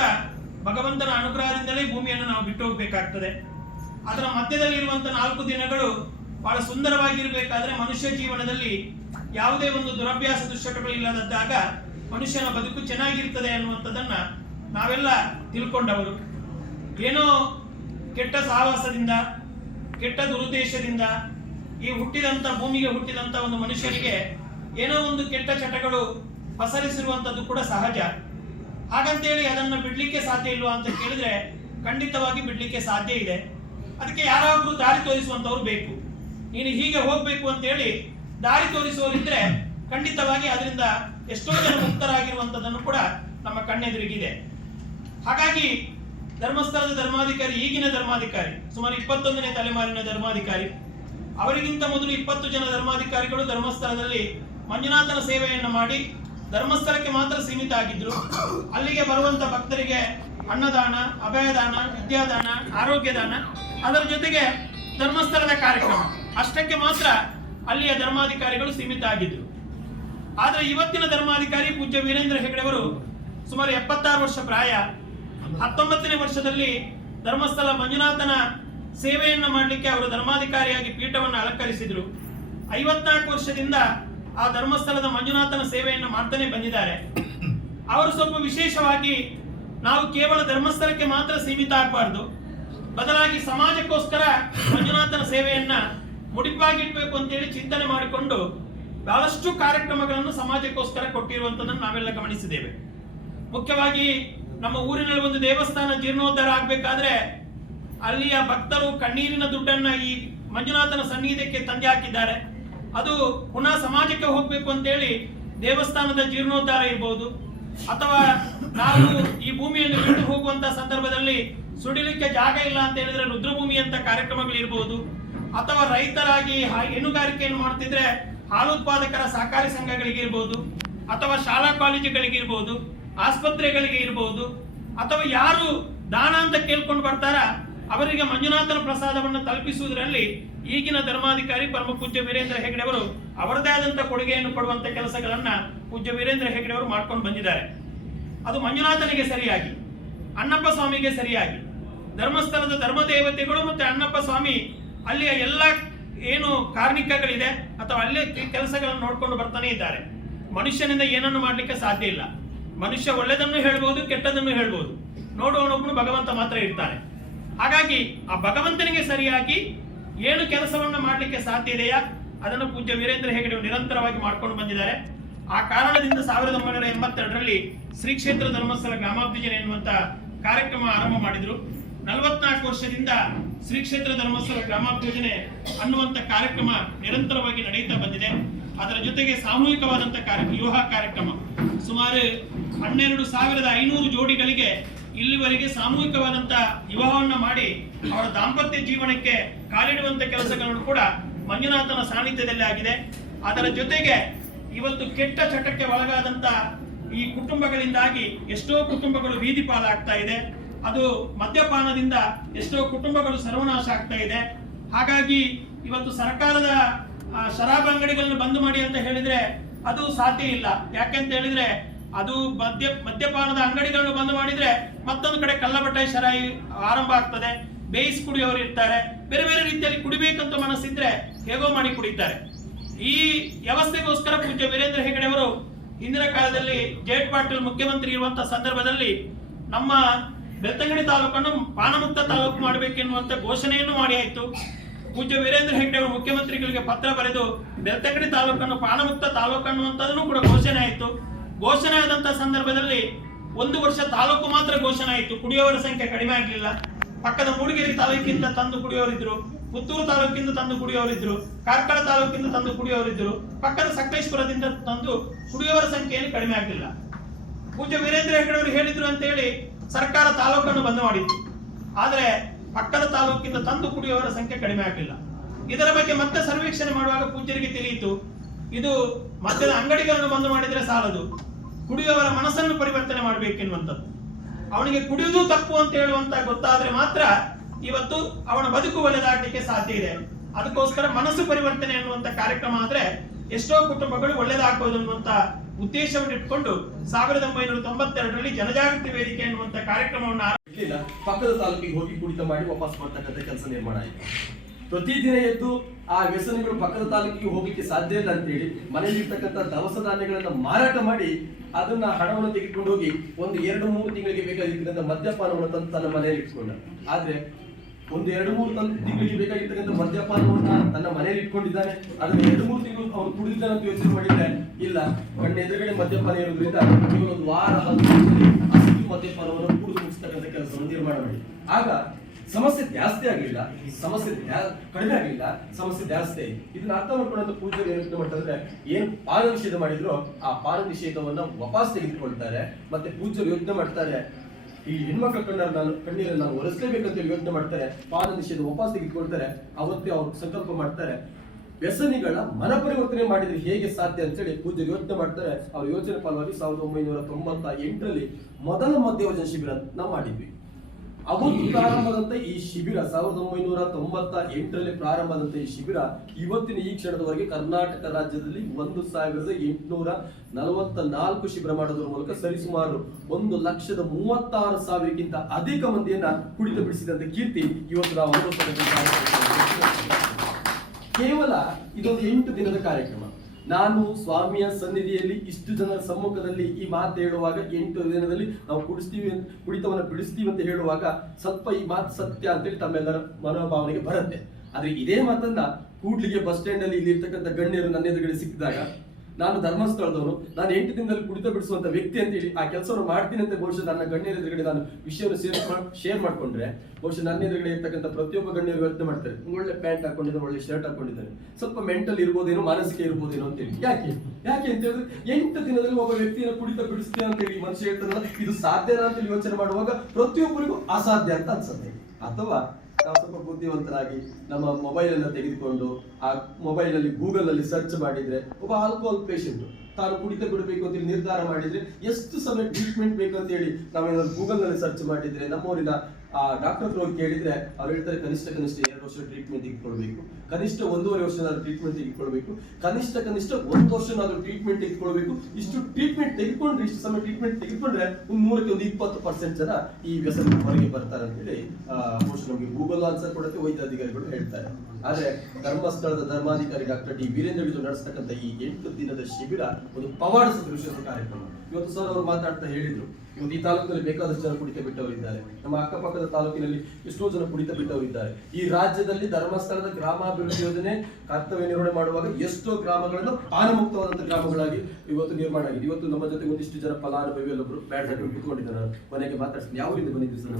ಭಗವಂತನ ಅನುಗ್ರಹದಿಂದಲೇ ಭೂಮಿಯನ್ನು ನಾವು ಬಿಟ್ಟು ಹೋಗಬೇಕಾಗ್ತದೆ. ಅದರ ಮಧ್ಯದಲ್ಲಿ ಇರುವಂತಹ ನಾಲ್ಕು ದಿನಗಳು ಬಹಳ ಸುಂದರವಾಗಿರಬೇಕಾದ್ರೆ ಮನುಷ್ಯ ಜೀವನದಲ್ಲಿ ಯಾವುದೇ ಒಂದು ದುರಭ್ಯಾಸ ದುಶ್ಚಟಗಳು ಇಲ್ಲದಿದ್ದಾಗ ಮನುಷ್ಯನ ಬದುಕು ಚೆನ್ನಾಗಿರ್ತದೆ ಅನ್ನುವಂಥದ್ದನ್ನ ನಾವೆಲ್ಲ ತಿಳ್ಕೊಂಡವರು. ಏನೋ ಕೆಟ್ಟ ಸಹವಾಸದಿಂದ ಕೆಟ್ಟ ದುರುದ್ದೇಶದಿಂದ ಈ ಹುಟ್ಟಿದಂತ ಭೂಮಿಗೆ ಹುಟ್ಟಿದಂತ ಒಂದು ಮನುಷ್ಯನಿಗೆ ಏನೋ ಒಂದು ಕೆಟ್ಟ ಚಟಗಳು ಪಸರಿಸಿರುವಂಥದ್ದು ಕೂಡ ಸಹಜ. ಹಾಗಂತೇಳಿ ಅದನ್ನು ಬಿಡಲಿಕ್ಕೆ ಸಾಧ್ಯ ಇಲ್ವಾ ಅಂತ ಕೇಳಿದ್ರೆ ಖಂಡಿತವಾಗಿ ಬಿಡಲಿಕ್ಕೆ ಸಾಧ್ಯ ಇದೆ. ಅದಕ್ಕೆ ಯಾರಾದರೂ ದಾರಿ ತೋರಿಸುವಂಥವ್ರು ಬೇಕು. ನೀನು ಹೀಗೆ ಹೋಗಬೇಕು ಅಂತ ಹೇಳಿ ದಾರಿ ತೋರಿಸುವವರಿದ್ರೆ ಖಂಡಿತವಾಗಿ ಅದರಿಂದ ಎಷ್ಟೋ ಜನ ಮುಕ್ತರಾಗಿರುವಂತದನ್ನು ಕೂಡ ನಮ್ಮ ಕಣ್ಣೆದುರಿಗಿದೆ. ಹಾಗಾಗಿ ಧರ್ಮಸ್ಥಳದ ಧರ್ಮಾಧಿಕಾರಿ, ಈಗಿನ ಧರ್ಮಾಧಿಕಾರಿ, ಸುಮಾರು ಇಪ್ಪತ್ತೊಂದನೇ ತಲೆಮಾರಿನ ಧರ್ಮಾಧಿಕಾರಿ, ಅವರಿಗಿಂತ ಮೊದಲು ಇಪ್ಪತ್ತು ಜನ ಧರ್ಮಾಧಿಕಾರಿಗಳು ಧರ್ಮಸ್ಥಳದಲ್ಲಿ ಮಂಜುನಾಥನ ಸೇವೆಯನ್ನು ಮಾಡಿ ಧರ್ಮಸ್ಥಳಕ್ಕೆ ಮಾತ್ರ ಸೀಮಿತ ಆಗಿದ್ರು. ಅಲ್ಲಿಗೆ ಬರುವಂತ ಭಕ್ತರಿಗೆ ಅನ್ನದಾನ, ಅಭಯದಾನ, ವಿದ್ಯಾದಾನ ಆರೋಗ್ಯ ದಾನ ಅದರ ಜೊತೆಗೆ ಧರ್ಮಸ್ಥಳದ ಕಾರ್ಯಕ್ರಮ. ಅಷ್ಟಕ್ಕೆ ಮಾತ್ರ ಅಲ್ಲಿಯ ಧರ್ಮಾಧಿಕಾರಿಗಳು ಸೀಮಿತ ಆಗಿದ್ರು. ಆದ್ರೆ ಇವತ್ತಿನ ಧರ್ಮಾಧಿಕಾರಿ ಪೂಜ್ಯ ವೀರೇಂದ್ರ ಹೆಗಡೆಯವರು ಸುಮಾರು ಎಪ್ಪತ್ತಾರು ವರ್ಷ ಪ್ರಾಯ, ಹತ್ತೊಂಬತ್ತನೇ ವರ್ಷದಲ್ಲಿ ಧರ್ಮಸ್ಥಳ ಮಂಜುನಾಥನ ಸೇವೆಯನ್ನು ಮಾಡಲಿಕ್ಕೆ ಅವರು ಧರ್ಮಾಧಿಕಾರಿಯಾಗಿ ಪೀಠವನ್ನು ಅಲಂಕರಿಸಿದ್ರು. ಐವತ್ನಾಲ್ಕು ವರ್ಷದಿಂದ ಆ ಧರ್ಮಸ್ಥಳದ ಮಂಜುನಾಥನ ಸೇವೆಯನ್ನು ಮಾಡ್ತಾನೆ ಬಂದಿದ್ದಾರೆ. ಅವರು ಸ್ವಲ್ಪ ವಿಶೇಷವಾಗಿ ನಾವು ಕೇವಲ ಧರ್ಮಸ್ಥಳಕ್ಕೆ ಮಾತ್ರ ಸೀಮಿತ ಆಗಬಾರ್ದು. ಬದಲಾಗಿ ಸಮಾಜಕ್ಕೋಸ್ಕರ ಮಂಜುನಾಥನ ಸೇವೆಯನ್ನ ಮುಡಿಪಾಗಿಡ್ಬೇಕು ಅಂತೇಳಿ ಚಿಂತನೆ ಮಾಡಿಕೊಂಡು ಬಹಳಷ್ಟು ಕಾರ್ಯಕ್ರಮಗಳನ್ನು ಸಮಾಜಕ್ಕೋಸ್ಕರ ಕೊಟ್ಟಿರುವಂತದನ್ನು ನಾವೆಲ್ಲ ಗಮನಿಸಿದ್ದೇವೆ. ಮುಖ್ಯವಾಗಿ ನಮ್ಮ ಊರಿನಲ್ಲಿ ಒಂದು ದೇವಸ್ಥಾನ ಜೀರ್ಣೋದ್ಧಾರ ಆಗ್ಬೇಕಾದ್ರೆ ಅಲ್ಲಿಯ ಭಕ್ತರು ಕಣ್ಣೀರಿನ ದುಡ್ಡನ್ನ ಈ ಮಂಜುನಾಥನ ಸನ್ನಿಧಿಗೆ ತಂದೆ ಹಾಕಿದ್ದಾರೆ. ಅದು ಪುನಃ ಸಮಾಜಕ್ಕೆ ಹೋಗ್ಬೇಕು ಅಂತೇಳಿ ದೇವಸ್ಥಾನದ ಜೀರ್ಣೋದ್ಧಾರ ಇರ್ಬೋದು. ಅಥವಾ ನಾವು ಈ ಭೂಮಿಯನ್ನು ಬಿಟ್ಟು ಹೋಗುವಂತ ಸಂದರ್ಭದಲ್ಲಿ ಸುಡಿಲಿಕ್ಕೆ ಜಾಗ ಇಲ್ಲ ಅಂತ ಹೇಳಿದ್ರೆ ರುದ್ರಭೂಮಿ ಅಂತ ಕಾರ್ಯಕ್ರಮಗಳಿರ್ಬೋದು ಅಥವಾ ರೈತರಾಗಿ ಹೈನುಗಾರಿಕೆಯನ್ನು ಮಾಡ್ತಿದ್ರೆ ಹಾಲು ಉತ್ಪಾದಕರ ಸಹಕಾರಿ ಸಂಘಗಳಿಗಿರ್ಬೋದು ಅಥವಾ ಶಾಲಾ ಕಾಲೇಜುಗಳಿಗೆ ಇರ್ಬೋದು, ಆಸ್ಪತ್ರೆಗಳಿಗೆ ಇರ್ಬೋದು, ಅಥವಾ ಯಾರು ದಾನ ಅಂತ ಕೇಳ್ಕೊಂಡು ಬರ್ತಾರ, ಅವರಿಗೆ ಮಂಜುನಾಥನ ಪ್ರಸಾದವನ್ನು ತಲುಪಿಸುವುದರಲ್ಲಿ ಈಗಿನ ಧರ್ಮಾಧಿಕಾರಿ ಪರಮ ಪೂಜ್ಯ ವೀರೇಂದ್ರ ಹೆಗಡೆ ಅವರು ಅವರದೇ ಆದಂತಹ ಕೊಡುಗೆಯನ್ನು ಕೊಡುವಂತ ಕೆಲಸಗಳನ್ನ ಪೂಜ್ಯ ವೀರೇಂದ್ರ ಹೆಗಡೆ ಅವರು ಮಾಡ್ಕೊಂಡು ಬಂದಿದ್ದಾರೆ. ಅದು ಮಂಜುನಾಥನಿಗೆ ಸರಿಯಾಗಿ, ಅಣ್ಣಪ್ಪ ಸ್ವಾಮಿಗೆ ಸರಿಯಾಗಿ, ಧರ್ಮಸ್ಥಳದ ಧರ್ಮದೇವತೆಗಳು ಮತ್ತೆ ಅಣ್ಣಪ್ಪ ಸ್ವಾಮಿ ಅಲ್ಲಿಯ ಎಲ್ಲ ಏನು ಕಾರ್ಮಿಕಗಳಿದೆ ಅಥವಾ ಅಲ್ಲೇ ಕೆಲಸಗಳನ್ನು ನೋಡ್ಕೊಂಡು ಬರ್ತಾನೆ ಇದ್ದಾರೆ. ಮನುಷ್ಯನಿಂದ ಏನನ್ನು ಮಾಡ್ಲಿಕ್ಕೆ ಸಾಧ್ಯ ಇಲ್ಲ. ಮನುಷ್ಯ ಒಳ್ಳೆದನ್ನು ಹೇಳ್ಬೋದು ಕೆಟ್ಟದನ್ನು ಹೇಳ್ಬೋದು. ನೋಡುವವನೊಬ್ಬನು ಭಗವಂತ ಮಾತ್ರ ಇರ್ತಾನೆ. ಹಾಗಾಗಿ ಆ ಭಗವಂತನಿಗೆ ಸರಿಯಾಗಿ ಏನು ಕೆಲಸವನ್ನು ಮಾಡಲಿಕ್ಕೆ ಸಾಧ್ಯ ಇದೆಯಾ? ಅದನ್ನು ಪೂಜ್ಯ ವೀರೇಂದ್ರ ಹೆಗಡೆ ನಿರಂತರವಾಗಿ ಮಾಡ್ಕೊಂಡು ಬಂದಿದ್ದಾರೆ. ಆ ಕಾರಣದಿಂದ ಸಾವಿರದ ಒಂಬೈನೂರ ಎಂಬತ್ತೆರಡರಲ್ಲಿ ಶ್ರೀ ಕ್ಷೇತ್ರ ಧರ್ಮಸ್ಥಳ ಗ್ರಾಮಾಭಿಜನೆ ಎನ್ನುವಂತ ಕಾರ್ಯಕ್ರಮ ಆರಂಭ ಮಾಡಿದ್ರು. ನಲವತ್ನಾಲ್ಕು ವರ್ಷದಿಂದ ಶ್ರೀ ಕ್ಷೇತ್ರ ಧರ್ಮಸ್ಥಳ ಗ್ರಾಮಾಭಿಯೋಜನೆ ಅನ್ನುವಂತ ಕಾರ್ಯಕ್ರಮ ನಿರಂತರವಾಗಿ ನಡೆಯುತ್ತಾ ಬಂದಿದೆ. ಅದರ ಜೊತೆಗೆ ಸಾಮೂಹಿಕವಾದಂಥ ಕಾರ್ಯ ವಿವಾಹ ಕಾರ್ಯಕ್ರಮ. ಸುಮಾರು ಹನ್ನೆರಡು ಸಾವಿರದ ಐನೂರು ಜೋಡಿಗಳಿಗೆ ಇಲ್ಲಿವರೆಗೆ ಸಾಮೂಹಿಕವಾದಂಥ ವಿವಾಹವನ್ನು ಮಾಡಿ ಅವರ ದಾಂಪತ್ಯ ಜೀವನಕ್ಕೆ ಕಾಲಿಡುವಂತ ಕೆಲಸಗಳನ್ನು ಕೂಡ ಮಂಜುನಾಥನ ಸಾನ್ನಿಧ್ಯದಲ್ಲಿ ಆಗಿದೆ. ಅದರ ಜೊತೆಗೆ ಇವತ್ತು ಕೆಟ್ಟ ಚಟಕ್ಕೆ ಒಳಗಾದಂತ ಈ ಕುಟುಂಬಗಳಿಂದಾಗಿ ಎಷ್ಟೋ ಕುಟುಂಬಗಳು ಬೀದಿ ಪಾಲಾಗ್ತಾ ಇದೆ. ಅದು ಮದ್ಯಪಾನದಿಂದ ಎಷ್ಟೋ ಕುಟುಂಬಗಳು ಸರ್ವನಾಶ ಆಗ್ತಾ ಇದೆ. ಹಾಗಾಗಿ ಇವತ್ತು ಸರ್ಕಾರದ ಶರಾಬ್ ಅಂಗಡಿಗಳನ್ನು ಬಂದ್ ಮಾಡಿ ಅಂತ ಹೇಳಿದ್ರೆ ಅದು ಸಾಧ್ಯ ಇಲ್ಲ. ಯಾಕೆಂತ ಹೇಳಿದ್ರೆ ಅದು ಮದ್ಯ, ಮದ್ಯಪಾನದ ಅಂಗಡಿಗಳನ್ನು ಬಂದ್ ಮಾಡಿದ್ರೆ ಮತ್ತೊಂದು ಕಡೆ ಕಳ್ಳಬಟ್ಟೆ ಶರಾಯಿ ಆರಂಭ ಆಗ್ತದೆ. ಬೇಯಿಸ್ ಕುಡಿಯೋರು ಇರ್ತಾರೆ. ಬೇರೆ ಬೇರೆ ರೀತಿಯಲ್ಲಿ ಕುಡಿಬೇಕಂತ ಮನಸ್ಸಿದ್ರೆ ಹೇಗೋ ಮಾಡಿ ಕುಡಿತಾರೆ. ಈ ವ್ಯವಸ್ಥೆಗೋಸ್ಕರ ಪೂಜ್ಯ ವೀರೇಂದ್ರ ಹೆಗಡೆ ಅವರು ಹಿಂದಿನ ಕಾಲದಲ್ಲಿ ಜೇಟ್ ಪಾಟೀಲ್ ಮುಖ್ಯಮಂತ್ರಿ ಇರುವಂತಹ ಸಂದರ್ಭದಲ್ಲಿ ನಮ್ಮ ಬೆಳ್ತಂಗಡಿ ತಾಲೂಕನ್ನು ಪಾನಮುಕ್ತ ತಾಲೂಕು ಮಾಡಬೇಕೆನ್ನುವಂತ ಘೋಷಣೆಯನ್ನು ಮಾಡಿ ಆಯ್ತು. ಪೂಜ್ಯ ವೀರೇಂದ್ರ ಹೆಗ್ಡೆ ಅವರು ಮುಖ್ಯಮಂತ್ರಿಗಳಿಗೆ ಪತ್ರ ಬರೆದು ಬೆತ್ತಂಗಡಿ ತಾಲೂಕನ್ನು ಪಾನಮುಕ್ತ ತಾಲೂಕು ಅನ್ನುವಂಥದ್ದನ್ನು ಕೂಡ ಘೋಷಣೆ ಆಯಿತು. ಘೋಷಣೆ ಆದಂತ ಸಂದರ್ಭದಲ್ಲಿ ಒಂದು ವರ್ಷ ತಾಲೂಕು ಮಾತ್ರ ಘೋಷಣೆ ಆಯಿತು. ಕುಡಿಯುವವರ ಸಂಖ್ಯೆ ಕಡಿಮೆ ಆಗಲಿಲ್ಲ. ಪಕ್ಕದ ಮೂಡಿಗೆರೆ ತಾಲೂಕಿಂದ ತಂದು ಕುಡಿಯೋರಿದ್ರು, ಪುತ್ತೂರು ತಾಲೂಕಿಂದ ತಂದು ಕುಡಿಯೋರಿದ್ರು, ಕಾರ್ಕಳ ತಾಲೂಕಿಂದ ತಂದು ಕುಡಿಯೋರಿದ್ರು, ಪಕ್ಕದ ಸಕಲೇಶ್ಪುರದಿಂದ ತಂದು ಕುಡಿಯುವವರ ಸಂಖ್ಯೆಯಲ್ಲಿ ಕಡಿಮೆ ಆಗಲಿಲ್ಲ. ಪೂಜ್ಯ ವೀರೇಂದ್ರ ಹೆಗ್ಡೆ ಅವರು ಹೇಳಿದ್ರು ಅಂತ ಹೇಳಿ ಸರ್ಕಾರ ತಾಲೂಕನ್ನು ಬಂದ್ ಮಾಡಿತ್ತು. ಆದರೆ ಪಕ್ಕದ ತಾಲೂಕಿಂದ ತಂದು ಕುಡಿಯುವವರ ಸಂಖ್ಯೆ ಕಡಿಮೆ ಆಗಲಿಲ್ಲ. ಇದರ ಬಗ್ಗೆ ಮತ್ತೆ ಸರ್ವೇಕ್ಷಣೆ ಮಾಡುವಾಗ ಪೂಜ್ಯರಿಗೆ ತಿಳಿಯಿತು. ಇದು ಮದ್ಯದ ಅಂಗಡಿಗಳನ್ನು ಬಂದ್ ಮಾಡಿದರೆ ಸಾಲದು. ಕುಡಿಯುವವರ ಮನಸ್ಸನ್ನು ಪರಿವರ್ತನೆ ಮಾಡಬೇಕೆನ್ನುವಂಥದ್ದು. ಅವನಿಗೆ ಕುಡಿಯುವುದು ತಪ್ಪು ಅಂತ ಹೇಳುವಂತ ಗೊತ್ತಾದ್ರೆ ಮಾತ್ರ ಇವತ್ತು ಅವನ ಬದುಕು ಒಳ್ಳೆದಾಗಲಿಕ್ಕೆ ಸಾಧ್ಯ ಇದೆ. ಅದಕ್ಕೋಸ್ಕರ ಮನಸ್ಸು ಪರಿವರ್ತನೆ ಅನ್ನುವಂತ ಕಾರ್ಯಕ್ರಮ ಆದ್ರೆ ಎಷ್ಟೋ ಕುಟುಂಬಗಳು ಒಳ್ಳೆದಾಗ್ಬೋದು ಅನ್ನುವಂತ ಉದ್ದೇಶವನ್ನು ಇಟ್ಕೊಂಡು ಸಾವಿರದ ಒಂಬೈನೂರ ತೊಂಬತ್ತೆರಡರಲ್ಲಿ ಜನಜಾಗೃತಿ ವೇದಿಕೆ ಅನ್ನುವಂತ ಕಾರ್ಯಕ್ರಮವನ್ನು ಆರಂಭಿಸಲಿಲ್ಲ ಪಕ್ಕದ ತಾಲೂಕಿಗೆ ಹೋಗಿ ಕುಡಿತ ಮಾಡಿ ವಾಪಸ್ ಮಾಡ್ತಕ್ಕಂಥ ಕೆಲಸ ನಿರ್ಮಾಣ ಆಯಿತು. ಪ್ರತಿದಿನ ಎದ್ದು ಆ ವ್ಯಸನಿಗಳು ಪಕ್ಕದ ತಾಲೂಕಿಗೆ ಹೋಗಲಿಕ್ಕೆ ಸಾಧ್ಯ ಇಲ್ಲ ಅಂತೇಳಿ ಮನೆಯಲ್ಲಿ ಇರ್ತಕ್ಕಂಥ ದವಸ ಧಾನ್ಯಗಳನ್ನು ಮಾರಾಟ ಮಾಡಿ ಅದನ್ನ ಹಣವನ್ನು ತೆಗೆದುಕೊಂಡು ಹೋಗಿ ಒಂದು ಎರಡು ಮೂರು ತಿಂಗಳಿಗೆ ಬೇಕಾಗಿರ್ತಕ್ಕಂಥ ಮದ್ಯಪಾನವನ್ನು ತಂದು ತನ್ನ ಮನೆಯಲ್ಲಿ ಇಟ್ಕೊಂಡ ಆದ್ರೆ ಒಂದು ಎರಡು ಮೂರು ತಿಂಗಳಿಗೆ ಬೇಕಾಗಿರ್ತಕ್ಕಂಥ ಮದ್ಯಪಾನವನ್ನ ತನ್ನ ಮನೆಯಲ್ಲಿ ಇಟ್ಕೊಂಡಿದ್ದಾನೆ ಅದನ್ನ ಎರಡು ಮೂರು ತಿಂಗಳು ಅವನು ಕುಡಿದಿದ್ದಾನೆ ಅಂತ ಯೋಚನೆ ಮಾಡಿದ್ರೆ ಇಲ್ಲ ಕಣ್ಣ ಎದುರುಗಡೆ ಮದ್ಯಪಾನ ಇರೋದ್ರಿಂದ ಒಂದು ವಾರ, ಹತ್ತು ಮದ್ಯಪಾನವನ್ನು ಕುಡಿದು ಮುಗಿಸ್ತಕ್ಕಂಥ ಕೆಲಸವನ್ನು ನಿರ್ಮಾಣ ಮಾಡಿ ಆಗ ಸಮಸ್ಯೆ ಜಾಸ್ತಿ ಆಗಲಿಲ್ಲ ಸಮಸ್ಯೆ ಕಡಿಮೆ ಆಗಲಿಲ್ಲ ಸಮಸ್ಯೆ ಜಾಸ್ತಿ. ಇದನ್ನ ಅರ್ಥ ಮಾಡ್ಕೊಂಡಂತ ಪೂಜೆ ಯೋಚನೆ ಮಾಡ್ತಾರೆ ಏನ್ ಪಾನ ನಿಷೇಧ ಮಾಡಿದ್ರು ಆ ಪಾನ ನಿಷೇಧವನ್ನ ವಾಪಸ್ ತೆಗೆದುಕೊಳ್ತಾರೆ, ಮತ್ತೆ ಪೂಜೆ ಯೋಚನೆ ಮಾಡ್ತಾರೆ ಈ ಹೆಣ್ಮಕ್ಳ ಕಣ್ಣ ನಾನು ಕಣ್ಣೀರನ್ನು ನಾನು ಒಲಿಸ್ಲೇಬೇಕಂತ ಹೇಳಿ ಯೋಚನೆ ಮಾಡ್ತಾರೆ, ಪಾದ ನಿಷೇಧ ವಾಪಸ್ ತೆಗೆದುಕೊಳ್ತಾರೆ, ಅವತ್ತೇ ಅವ್ರು ಸಂಕಲ್ಪ ಮಾಡ್ತಾರೆ. ವ್ಯಸನಿಗಳ ಮನ ಪರಿವರ್ತನೆ ಮಾಡಿದ್ರೆ ಹೇಗೆ ಸಾಧ್ಯ ಅಂತೇಳಿ ಪೂಜೆ ಯೋಚನೆ ಮಾಡ್ತಾರೆ. ಅವ್ರ ಯೋಚನೆ ಫಲವಾಗಿ ಸಾವಿರದ ಒಂಬೈನೂರ ತೊಂಬತ್ತ ಎಂಟರಲ್ಲಿ ಮೊದಲ ಮಧ್ಯವರ್ಜನ ಶಿಬಿರ ನಾವು ಮಾಡಿದ್ವಿ. ಅವತ್ತು ಪ್ರಾರಂಭದಂತ ಈ ಶಿಬಿರ ಸಾವಿರದ ಒಂಬೈನೂರ ತೊಂಬತ್ತ ಎಂಟರಲ್ಲಿ ಪ್ರಾರಂಭದಂತ ಈ ಶಿಬಿರ ಇವತ್ತಿನ ಈ ಕ್ಷಣದವರೆಗೆ ಕರ್ನಾಟಕ ರಾಜ್ಯದಲ್ಲಿ ಒಂದು ಸಾವಿರದ ಎಂಟುನೂರ ನಲವತ್ತ ನಾಲ್ಕು ಶಿಬಿರ ಮಾಡೋದ್ರ ಮೂಲಕ ಸರಿಸುಮಾರು ಒಂದು ಲಕ್ಷದ ಮೂವತ್ತಾರು ಸಾವಿರಕ್ಕಿಂತ ಅಧಿಕ ಮಂದಿಯನ್ನ ಕುಡಿತ ಬಿಡಿಸಿದಂತ ಕೀರ್ತಿ ಇವತ್ತು ನಾವು ಕೇವಲ ಇದೊಂದು ಎಂಟು ದಿನದ ಕಾರ್ಯಕ್ರಮ. ನಾನು ಸ್ವಾಮಿಯ ಸನ್ನಿಧಿಯಲ್ಲಿ ಇಷ್ಟು ಜನರ ಸಮ್ಮುಖದಲ್ಲಿ ಈ ಮಾತು ಹೇಳುವಾಗ ಎಂಟು ದಿನದಲ್ಲಿ ನಾವು ಕುಡಿಸ್ತೀವಿ ಕುಡಿತವನ್ನು ಬಿಡಿಸ್ತೀವಿ ಅಂತ ಹೇಳುವಾಗ ಸ್ವಲ್ಪ ಈ ಮಾತು ಸತ್ಯ ಅಂತೇಳಿ ತಮ್ಮೆಲ್ಲರ ಮನೋಭಾವನೆಗೆ ಬರುತ್ತೆ. ಆದರೆ ಇದೇ ಮಾತನ್ನ ಕೂಡ್ಲಿಗೆ ಬಸ್ ಸ್ಟ್ಯಾಂಡ್ ಅಲ್ಲಿ ಇಲ್ಲಿರ್ತಕ್ಕಂಥ ಗಣ್ಯರು ನನ್ನ ಎದುರುಗಡೆ ಸಿಕ್ಕಿದಾಗ ನಾನು ಧರ್ಮಸ್ಥಳದವನು, ನಾನು ಎಂಟು ದಿನದಲ್ಲಿ ಕುಡಿತ ಬಿಡಿಸುವಂತ ವ್ಯಕ್ತಿ ಅಂತ ಹೇಳಿ ಆ ಕೆಲಸವನ್ನು ಮಾಡ್ತೀನಿ ಅಂತ ಬಹುಶಃ ನನ್ನ ಗಣ್ಯರ ಎದುರುಗಡೆ ನಾನು ವಿಷಯವನ್ನು ಶೇರ್ ಶೇರ್ ಮಾಡ್ಕೊಂಡ್ರೆ ಬಹುಶಃ ನನ್ನ ಎದುರುಗಡೆ ಇರ್ತಕ್ಕಂಥ ಪ್ರತಿಯೊಬ್ಬ ಗಣ್ಯರು ಯೋಚನೆ ಮಾಡ್ತಾರೆ. "ಇವ್ನು ಒಳ್ಳೆ ಪ್ಯಾಂಟ್ ಹಾಕೊಂಡಿದ್ದಾರೆ ಒಳ್ಳೆ ಶರ್ಟ್ ಹಾಕೊಂಡಿದ್ದಾರೆ ಸ್ವಲ್ಪ ಮೆಂಟಲ್ ಇರ್ಬೋದೇನೋ, ಮಾನಸಿಕ ಇರ್ಬೋದೇನೋ ಅಂತ ಹೇಳಿ. ಯಾಕೆ? ಯಾಕೆ ಅಂತ ಹೇಳಿದ್ರೆ ಎಂಟು ದಿನದಲ್ಲಿ ಒಬ್ಬ ವ್ಯಕ್ತಿಯನ್ನು ಕುಡಿತ ಬಿಡಿಸ್ತೀನಿ ಅಂತ ಹೇಳಿ ಮನುಷ್ಯ ಹೇಳ್ತಾರಲ್ಲ ಇದು ಸಾಧ್ಯನಾ ಅಂತ ಯೋಚನೆ ಮಾಡುವಾಗ ಪ್ರತಿಯೊಬ್ಬರಿಗೂ ಅಸಾಧ್ಯ ಅಂತ ಅನ್ಸುತ್ತೆ. ಅಥವಾ ನಾವು ಸ್ವಲ್ಪ ಬುದ್ಧಿವಂತರಾಗಿ ನಮ್ಮ ಮೊಬೈಲ್ ಅನ್ನ ತೆಗೆದುಕೊಂಡು, ಆ ಮೊಬೈಲಲ್ಲಿ ಗೂಗಲ್ ಅಲ್ಲಿ ಸರ್ಚ್ ಮಾಡಿದ್ರೆ ಒಬ್ಬ ಆಲ್ಕೋಹಾಲ್ ಪೇಷಂಟ್ ತಾನು ಕುಡಿತ ಬಿಡಬೇಕು ಅಂತ ನಿರ್ಧಾರ ಮಾಡಿದ್ರೆ ಎಷ್ಟು ಸಮಯ ಟ್ರೀಟ್ಮೆಂಟ್ ಬೇಕು ಅಂತ ಹೇಳಿ ನಾವೇನಾದ್ರು ಗೂಗಲ್ನಲ್ಲಿ ಸರ್ಚ್ ಮಾಡಿದ್ರೆ ನಮ್ಮೂರಿನ ಆ ಡಾಕ್ಟರ್ ಹತ್ರ ಹೋಗಿ ಕೇಳಿದ್ರೆ ಅವ್ರು ಹೇಳ್ತಾರೆ ಕನಿಷ್ಠ ಕನಿಷ್ಠ ಎರಡು ವರ್ಷ ಟ್ರೀಟ್ಮೆಂಟ್ ತೆಗೆದುಕೊಳ್ಬೇಕು ಕನಿಷ್ಠ ಒಂದೂವರೆ ವರ್ಷನಾದ್ರೂ ಟ್ರೀಟ್ಮೆಂಟ್ ತೆಗೆದುಕೊಳ್ಬೇಕು. ಕನಿಷ್ಠ ಕನಿಷ್ಠ ಒಂದು ವರ್ಷನಾದ್ರೂ ಟ್ರೀಟ್ಮೆಂಟ್ ತೆಗೆದುಕೊಳ್ಬೇಕು. ಇಷ್ಟು ಟ್ರೀಟ್ಮೆಂಟ್ ತೆಗೆದುಕೊಂಡ್ರೆ, ಇಷ್ಟು ಸಮಯ ಟ್ರೀಟ್ಮೆಂಟ್ ತೆಗೆದುಕೊಂಡ್ರೆ ಒಂದು ನೂರಕ್ಕೆ ಒಂದು ಇಪ್ಪತ್ತು ಪರ್ಸೆಂಟ್ ಜನ ಈ ವ್ಯಸನ ಹೊರಗೆ ಬರ್ತಾರೆ ಅಂತ ಹೇಳಿ ಬಹುಶಃ ನಮಗೆ ಗೂಗಲ್ ಆನ್ಸರ್ ಕೊಡುತ್ತೆ ವೈದ್ಯಾಧಿಕಾರಿಗಳು ಹೇಳ್ತಾರೆ. ಆದರೆ ಧರ್ಮಸ್ಥಳದ ಧರ್ಮಾಧಿಕಾರಿ ಡಾಕ್ಟರ್ ಡಿ. ವೀರೇಂದ್ರ ಬಿಜು ನಡೆಸ್ತಕ್ಕಂಥ ಈ ಎಂಟು ದಿನದ ಶಿಬಿರ ಒಂದು ಪವಾಡ ಸದೃಶ್ಯದ ಕಾರ್ಯಕ್ರಮ. ಇವತ್ತು ಸರ್ ಅವರು ಮಾತಾಡ್ತಾ ಹೇಳಿದ್ರು, ಇವತ್ತು ಈ ತಾಲೂಕಿನಲ್ಲಿ ಬೇಕಾದಷ್ಟು ಜನ ಕುಡಿತ ಬಿಟ್ಟವರಿದ್ದಾರೆ. ನಮ್ಮ ಅಕ್ಕಪಕ್ಕದ ತಾಲೂಕಿನಲ್ಲಿ ಎಷ್ಟೋ ಜನ ಕುಡಿತ ಬಿಟ್ಟವರಿದ್ದಾರೆ. ಈ ರಾಜ್ಯದಲ್ಲಿ ಧರ್ಮಸ್ಥಳದ ಗ್ರಾಮಾಭಿವೃದ್ಧಿ ಯೋಜನೆ, ಕರ್ತವ್ಯ ನಿರ್ವಹಣೆ ಮಾಡುವಾಗ ಎಷ್ಟೋ ಗ್ರಾಮಗಳನ್ನು ಪಾನಮುಕ್ತವಾದಂತಹ ಗ್ರಾಮಗಳಾಗಿ ಇವತ್ತು ನಿರ್ಮಾಣ ಆಗಿದೆ. ಇವತ್ತು ನಮ್ಮ ಜೊತೆ ಒಂದಿಷ್ಟು ಜನ ಫಲಾನುಭವಿ ಒಬ್ಬರು ಬ್ಯಾಟ್ ಹಾಕಿ ಕುತ್ಕೊಂಡಿದ್ದಾರೆ. ಮನೆಗೆ ಮಾತಾಡ್ತೀನಿ. ಯಾವ ರೀತಿ ಬಂದಿದ್ರು ಸರ್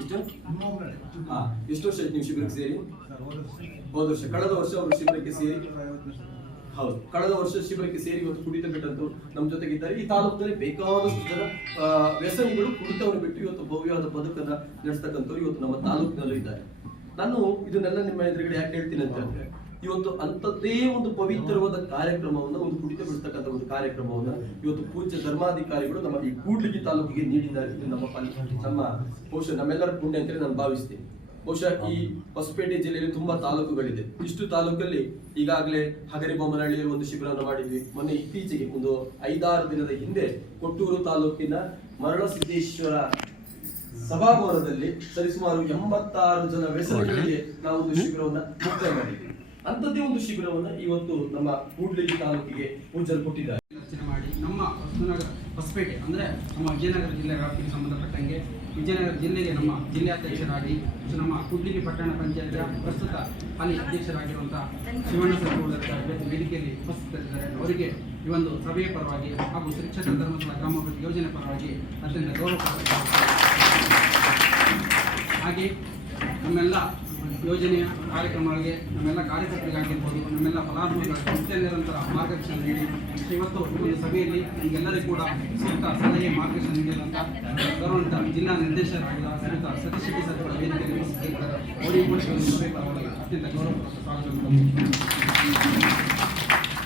ಎಷ್ಟು? ಎಷ್ಟು ವರ್ಷ ನೀವು ಶಿಬಿರಕ್ಕೆ ಸೇರಿ? ಹೋದ ವರ್ಷ. ಕಳೆದ ವರ್ಷ ಅವರು ಶಿಬಿರಕ್ಕೆ ಸೇರಿ? ಹೌದು. ಕಳೆದ ವರ್ಷ ಶಿಬಿರಕ್ಕೆ ಸೇರಿ ಇವತ್ತು ಕುಡಿತ ಬಿಟ್ಟಂತು ನಮ್ಮ ಜೊತೆಗಿದ್ದಾರೆ. ಈ ತಾಲೂಕಿನಲ್ಲಿ ಬೇಕಾದಷ್ಟು ಜನ ವ್ಯಸನಿಗಳು ಕುಡಿತವನ್ನು ಬಿಟ್ಟು ಇವತ್ತು ಭವ್ಯವಾದ ಬದುಕನ್ನ ನಡೆಸ್ತಕ್ಕಂಥವ್ರು ಇವತ್ತು ನಮ್ಮ ತಾಲೂಕಿನಲ್ಲೂ ಇದ್ದಾರೆ. ನಾನು ಇದನ್ನೆಲ್ಲ ನಿಮ್ಮ ಎದುರುಗಡೆ ಯಾಕೆ ಹೇಳ್ತೀನಿ ಅಂತ ಹೇಳಿದ್ರೆ ಇವತ್ತು ಅಂಥದ್ದೇ ಒಂದು ಪವಿತ್ರವಾದ ಕಾರ್ಯಕ್ರಮವನ್ನ, ಒಂದು ಕುಡಿತ ಬಿಡ್ತಕ್ಕಂಥ ಒಂದು ಕಾರ್ಯಕ್ರಮವನ್ನ ಇವತ್ತು ಪೂಜ್ಯ ಧರ್ಮಾಧಿಕಾರಿಗಳು ನಮ್ಮ ಈ ಕೂಡ್ಲಿಗಿ ತಾಲೂಕಿಗೆ ನೀಡಿದ್ದಾರೆ ನಮ್ಮ ನಮ್ಮ ಬಹುಶಃ ನಮ್ಮೆಲ್ಲರ ಪುಣ್ಯ ಅಂತೇಳಿ ನಾನು ಭಾವಿಸ್ತೀನಿ. ಬಹುಶಃ ಈ ಹೊಸಪೇಟೆ ಜಿಲ್ಲೆಯಲ್ಲಿ ತುಂಬಾ ತಾಲೂಕುಗಳಿದೆ. ಇಷ್ಟು ತಾಲೂಕಲ್ಲಿ ಈಗಾಗಲೇ ಹಗರಿಬೊಮ್ಮನಹಳ್ಳಿಯಲ್ಲಿ ಒಂದು ಶಿಬಿರವನ್ನು ಮಾಡಿದ್ವಿ. ಮೊನ್ನೆ ಇತ್ತೀಚೆಗೆ ಒಂದು ಐದಾರು ದಿನದ ಹಿಂದೆ ಕೊಟ್ಟೂರು ತಾಲೂಕಿನ ಮರಳಸಿದ್ದೇಶ್ವರ ಸಭಾಭವನದಲ್ಲಿ ಸರಿಸುಮಾರು ಎಂಬತ್ತಾರು ಜನ ವ್ಯಸನಗಳಿಗೆ ನಾವು ಒಂದು ಶಿಬಿರವನ್ನ ಮುಕ್ತಾಯ ಮಾಡಿದ್ದೇವೆ ಅಂಥದ್ದೇ ಒಂದು ಶಿಬಿರವನ್ನ ಇವತ್ತು ನಮ್ಮ ಕೂಡ್ಲಿಗಿ ತಾಲೂಕಿಗೆ ಪೂಜರು ಕೊಟ್ಟಿದ್ದಾರೆ ರಚನೆ ಮಾಡಿ ನಮ್ಮ ಹೊಸನಗರ ಹೊಸಪೇಟೆ ಅಂದ್ರೆ ನಮ್ಮ ವಿಜಯನಗರ ಜಿಲ್ಲೆ ವ್ಯಾಪ್ತಿಗೆ ಸಂಬಂಧಪಟ್ಟಂಗೆ ವಿಜಯನಗರ ಜಿಲ್ಲೆಗೆ ನಮ್ಮ ಜಿಲ್ಲಾಧ್ಯಕ್ಷರಾಗಿ ಮತ್ತು ನಮ್ಮ ಕೂಡ್ಲಿಗಿ ಪಟ್ಟಣ ಪಂಚಾಯತ್ನ ಪ್ರಸ್ತುತ ಅಲ್ಲಿ ಅಧ್ಯಕ್ಷರಾಗಿರುವಂಥ ಶಿವಣ್ಣ ಸರ್ಗೌಡರ ವೇದಿಕೆಯಲ್ಲಿ ಉಪಸ್ಥಿತರಿದ್ದಾರೆ. ಅವರಿಗೆ ಈ ಒಂದು ಸಭೆಯ ಪರವಾಗಿ ಹಾಗೂ ಶ್ರೀ ಕ್ಷೇತ್ರ ಧರ್ಮಸ್ಥಳ ಗ್ರಾಮಾಭಿವೃದ್ಧಿ ಯೋಜನೆ ಪರವಾಗಿ ಅತ್ಯಂತ ಗೌರವ ಹಾಗೆ ನಮ್ಮೆಲ್ಲ ಯೋಜನೆಯ ಕಾರ್ಯಕ್ರಮಗಳಿಗೆ, ನಮ್ಮೆಲ್ಲ ಕಾರ್ಯಕರ್ತರಿಗಾಗಿರ್ಬೋದು, ನಮ್ಮೆಲ್ಲ ಫಲಾನುಭವಿಗಳಿಗೆ ನಿತ್ಯ ನಿರಂತರ ಮಾರ್ಗದರ್ಶನ ನೀಡಿ, ಇವತ್ತು ಒಂದು ಸಭೆಯಲ್ಲಿ ನಿಮಗೆಲ್ಲರಿಗೂ ಕೂಡ ಸೂಕ್ತ ಸಲಹೆ, ಮಾರ್ಗದರ್ಶನ ನೀಡಿದಂಥ ಗೌರವಾನ್ವಿತ ಜಿಲ್ಲಾ ನಿರ್ದೇಶಕರಾಗಿದ್ದ ಶ್ರೀಯುತ ಸತೀಶ್ ಶೆಟ್ಟಿ ಸರ್ ಕೂಡ ವೇದಿಕೆಯಲ್ಲಿ ಸಭೆ ಅತ್ಯಂತ ಗೌರವಪೂರ್ವಕ.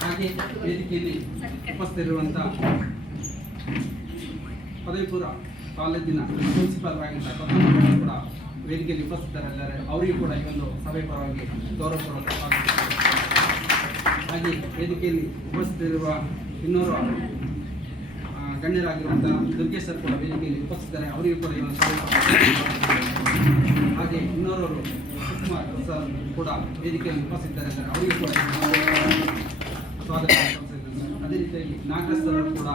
ಹಾಗೆ ವೇದಿಕೆಯಲ್ಲಿ ಉಪಸ್ಥಿತರಿರುವಂಥ ಪದವಿ ಪೂರ್ವ ಕಾಲೇಜಿನ ಪ್ರಿನ್ಸಿಪಾಲ್ ಆಗಿರ್ತಕ್ಕಂಥ ಕೂಡ ವೇದಿಕೆಯಲ್ಲಿ ಉಪಸ್ಥಿತರಿದ್ದಾರೆ ಅವರಿಗೂ ಕೂಡ ಈ ಒಂದು ಸಭೆ ಪರವಾಗಿ ಗೌರವಪೂರ್ವಕ ಸ್ವಾಗತ. ಹಾಗೆ ವೇದಿಕೆಯಲ್ಲಿ ಉಪಸ್ಥಿತರಿರುವ ಇನ್ನೂರು ಗಣ್ಯರಾಗಿರುವಂಥ ದುರ್ಗೇಶ್ ಸರ್ ಕೂಡ ವೇದಿಕೆಯಲ್ಲಿ ಉಪಸ್ಥಿತರೆ, ಅವರಿಗೂ ಕೂಡ ಈ ಒಂದು ಸಭೆ ಹಾಗೆ ಇನ್ನೋರವರು ಸುಕುಮಾರ್ ಸರ್ ಕೂಡ ವೇದಿಕೆಯಲ್ಲಿ ಉಪಸ್ಥಿತರಿದ್ದಾರೆ, ಅವರಿಗೂ ಕೂಡ ಸ್ವಾಗತ. ಅದೇ ರೀತಿಯಾಗಿ ನಾಗರಾಜ್ ಕೂಡ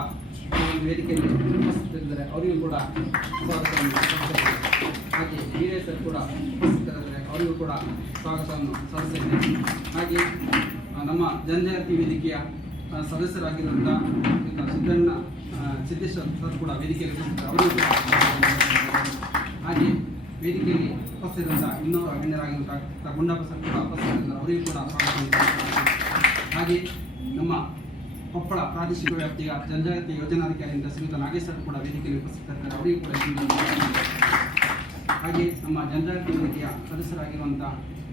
ಈ ವೇದಿಕೆಯಲ್ಲಿ ಉಪಸ್ಥಿತರಿದ್ದಾರೆ. ಅವರಿಗೂ ಕೂಡ ಸ್ವಾಗತವನ್ನು ಹಾಗೆ ವೀರೇಶ್ ಸರ್ ಕೂಡ ಉಪಸ್ಥಿತರಿದ್ದಾರೆ. ಅವರಿಗೂ ಕೂಡ ಸ್ವಾಗತವನ್ನು ಸಲ್ಲಿಸಿದ್ದೇನೆ ಹಾಗೆ ನಮ್ಮ ಜನಜಾಗೃತಿ ವೇದಿಕೆಯ ಸದಸ್ಯರಾಗಿರುವಂಥ ಸಿದ್ದಣ್ಣ ಸಿದ್ದೇಶ್ವರ್ ಸರ್ ಕೂಡ ವೇದಿಕೆಯಲ್ಲಿ ಉಪಸ್ಥಿತರು. ಅವರಿಗೂ ಹಾಗೆ ವೇದಿಕೆಯಲ್ಲಿ ಉಪಸ್ಥಿತರಂಥ ಇನ್ನೂರು ಗಣ್ಯರಾಗಿರುವಂಥ ಗುಂಡಪ್ಪ ಸರ್ ಕೂಡ ಉಪಸ್ಥಿತರಿದ್ದಾರೆ. ಅವರಿಗೂ ಕೂಡ ಸ್ವಾಗತ ಹಾಗೆ ನಮ್ಮ ಕೊಪ್ಪಳ ಪ್ರಾದೇಶಿಕ ವ್ಯಾಪ್ತಿಯ ಜನಜಾಗೃತಿ ಯೋಜನಾಧಿಕಾರಿಯಿಂದ ನಾಗೇಶ್ ಸರ್ ಕೂಡ ವೇದಿಕೆಯಲ್ಲಿ ಉಪಸ್ಥಿತರಿದ್ದಾರೆ. ಅವರಿಗೂ ಕೂಡ ಹಾಗೆ ನಮ್ಮ ಜನಜಾಗೃತಿ ವೇದಿಕೆಯ ಸದಸ್ಯರಾಗಿರುವಂಥ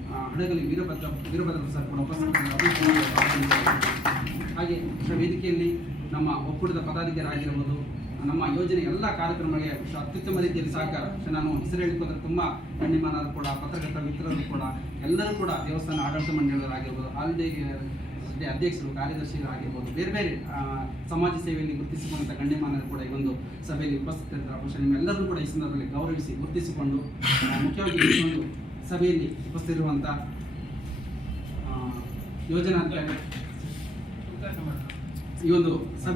ಆ, ಹಡಗಲಿ ವೀರಭದ್ರ ವೀರಭದ್ರ ಸರ್ ಕೂಡ ಉಪಸ್ಥಿತರಿದ್ದಾರೆ. ಹಾಗೆ ವೇದಿಕೆಯಲ್ಲಿ ನಮ್ಮ ಒಕ್ಕೂಟದ ಪದಾಧಿಕಾರಿಯಾಗಿರ್ಬೋದು ನಮ್ಮ ಯೋಜನೆ ಎಲ್ಲ ಕಾರ್ಯಕ್ರಮಗಳಿಗೆ ಅತ್ಯುತ್ತಮ ರೀತಿಯಲ್ಲಿ ಸಹಕಾರ. ನಾನು ಹೆಸರು ಹೇಳಿಕೊಂಡ್ರೆ ತುಂಬ ಗಣ್ಯಮಾನರು ಕೂಡ ಪತ್ರಕರ್ತ ಮಿತ್ರರು ಕೂಡ ಎಲ್ಲರೂ ಕೂಡ ದೇವಸ್ಥಾನ ಆಡಳಿತ ಮಂಡಳಿಗಳಾಗಿರ್ಬೋದು ಅಲ್ಲದೆ ಜೊತೆ ಅಧ್ಯಕ್ಷರು, ಕಾರ್ಯದರ್ಶಿಗಳು ಆಗಿರ್ಬೋದು, ಬೇರೆ ಬೇರೆ ಸಮಾಜ ಸೇವೆಯಲ್ಲಿ ಗುರುತಿಸಿಕೊಂಡಂಥ ಗಣ್ಯಮಾನರು ಕೂಡ ಈ ಒಂದು ಸಭೆಯಲ್ಲಿ ಉಪಸ್ಥಿತರಿದ್ದಾರೆ. ಬಹುಶಃ ನಿಮ್ಮೆಲ್ಲರೂ ಕೂಡ ಈ ಸಂದರ್ಭದಲ್ಲಿ ಗೌರವಿಸಿ ಗುರುತಿಸಿಕೊಂಡು ಮುಖ್ಯವಾಗಿ ಈ ಒಂದು ಸಭೆಯಲ್ಲಿ ಉಪಸ್ಥಿತಿರುವಂಥ ಯೋಜನಾ ಈ ಒಂದು ಸಭೆ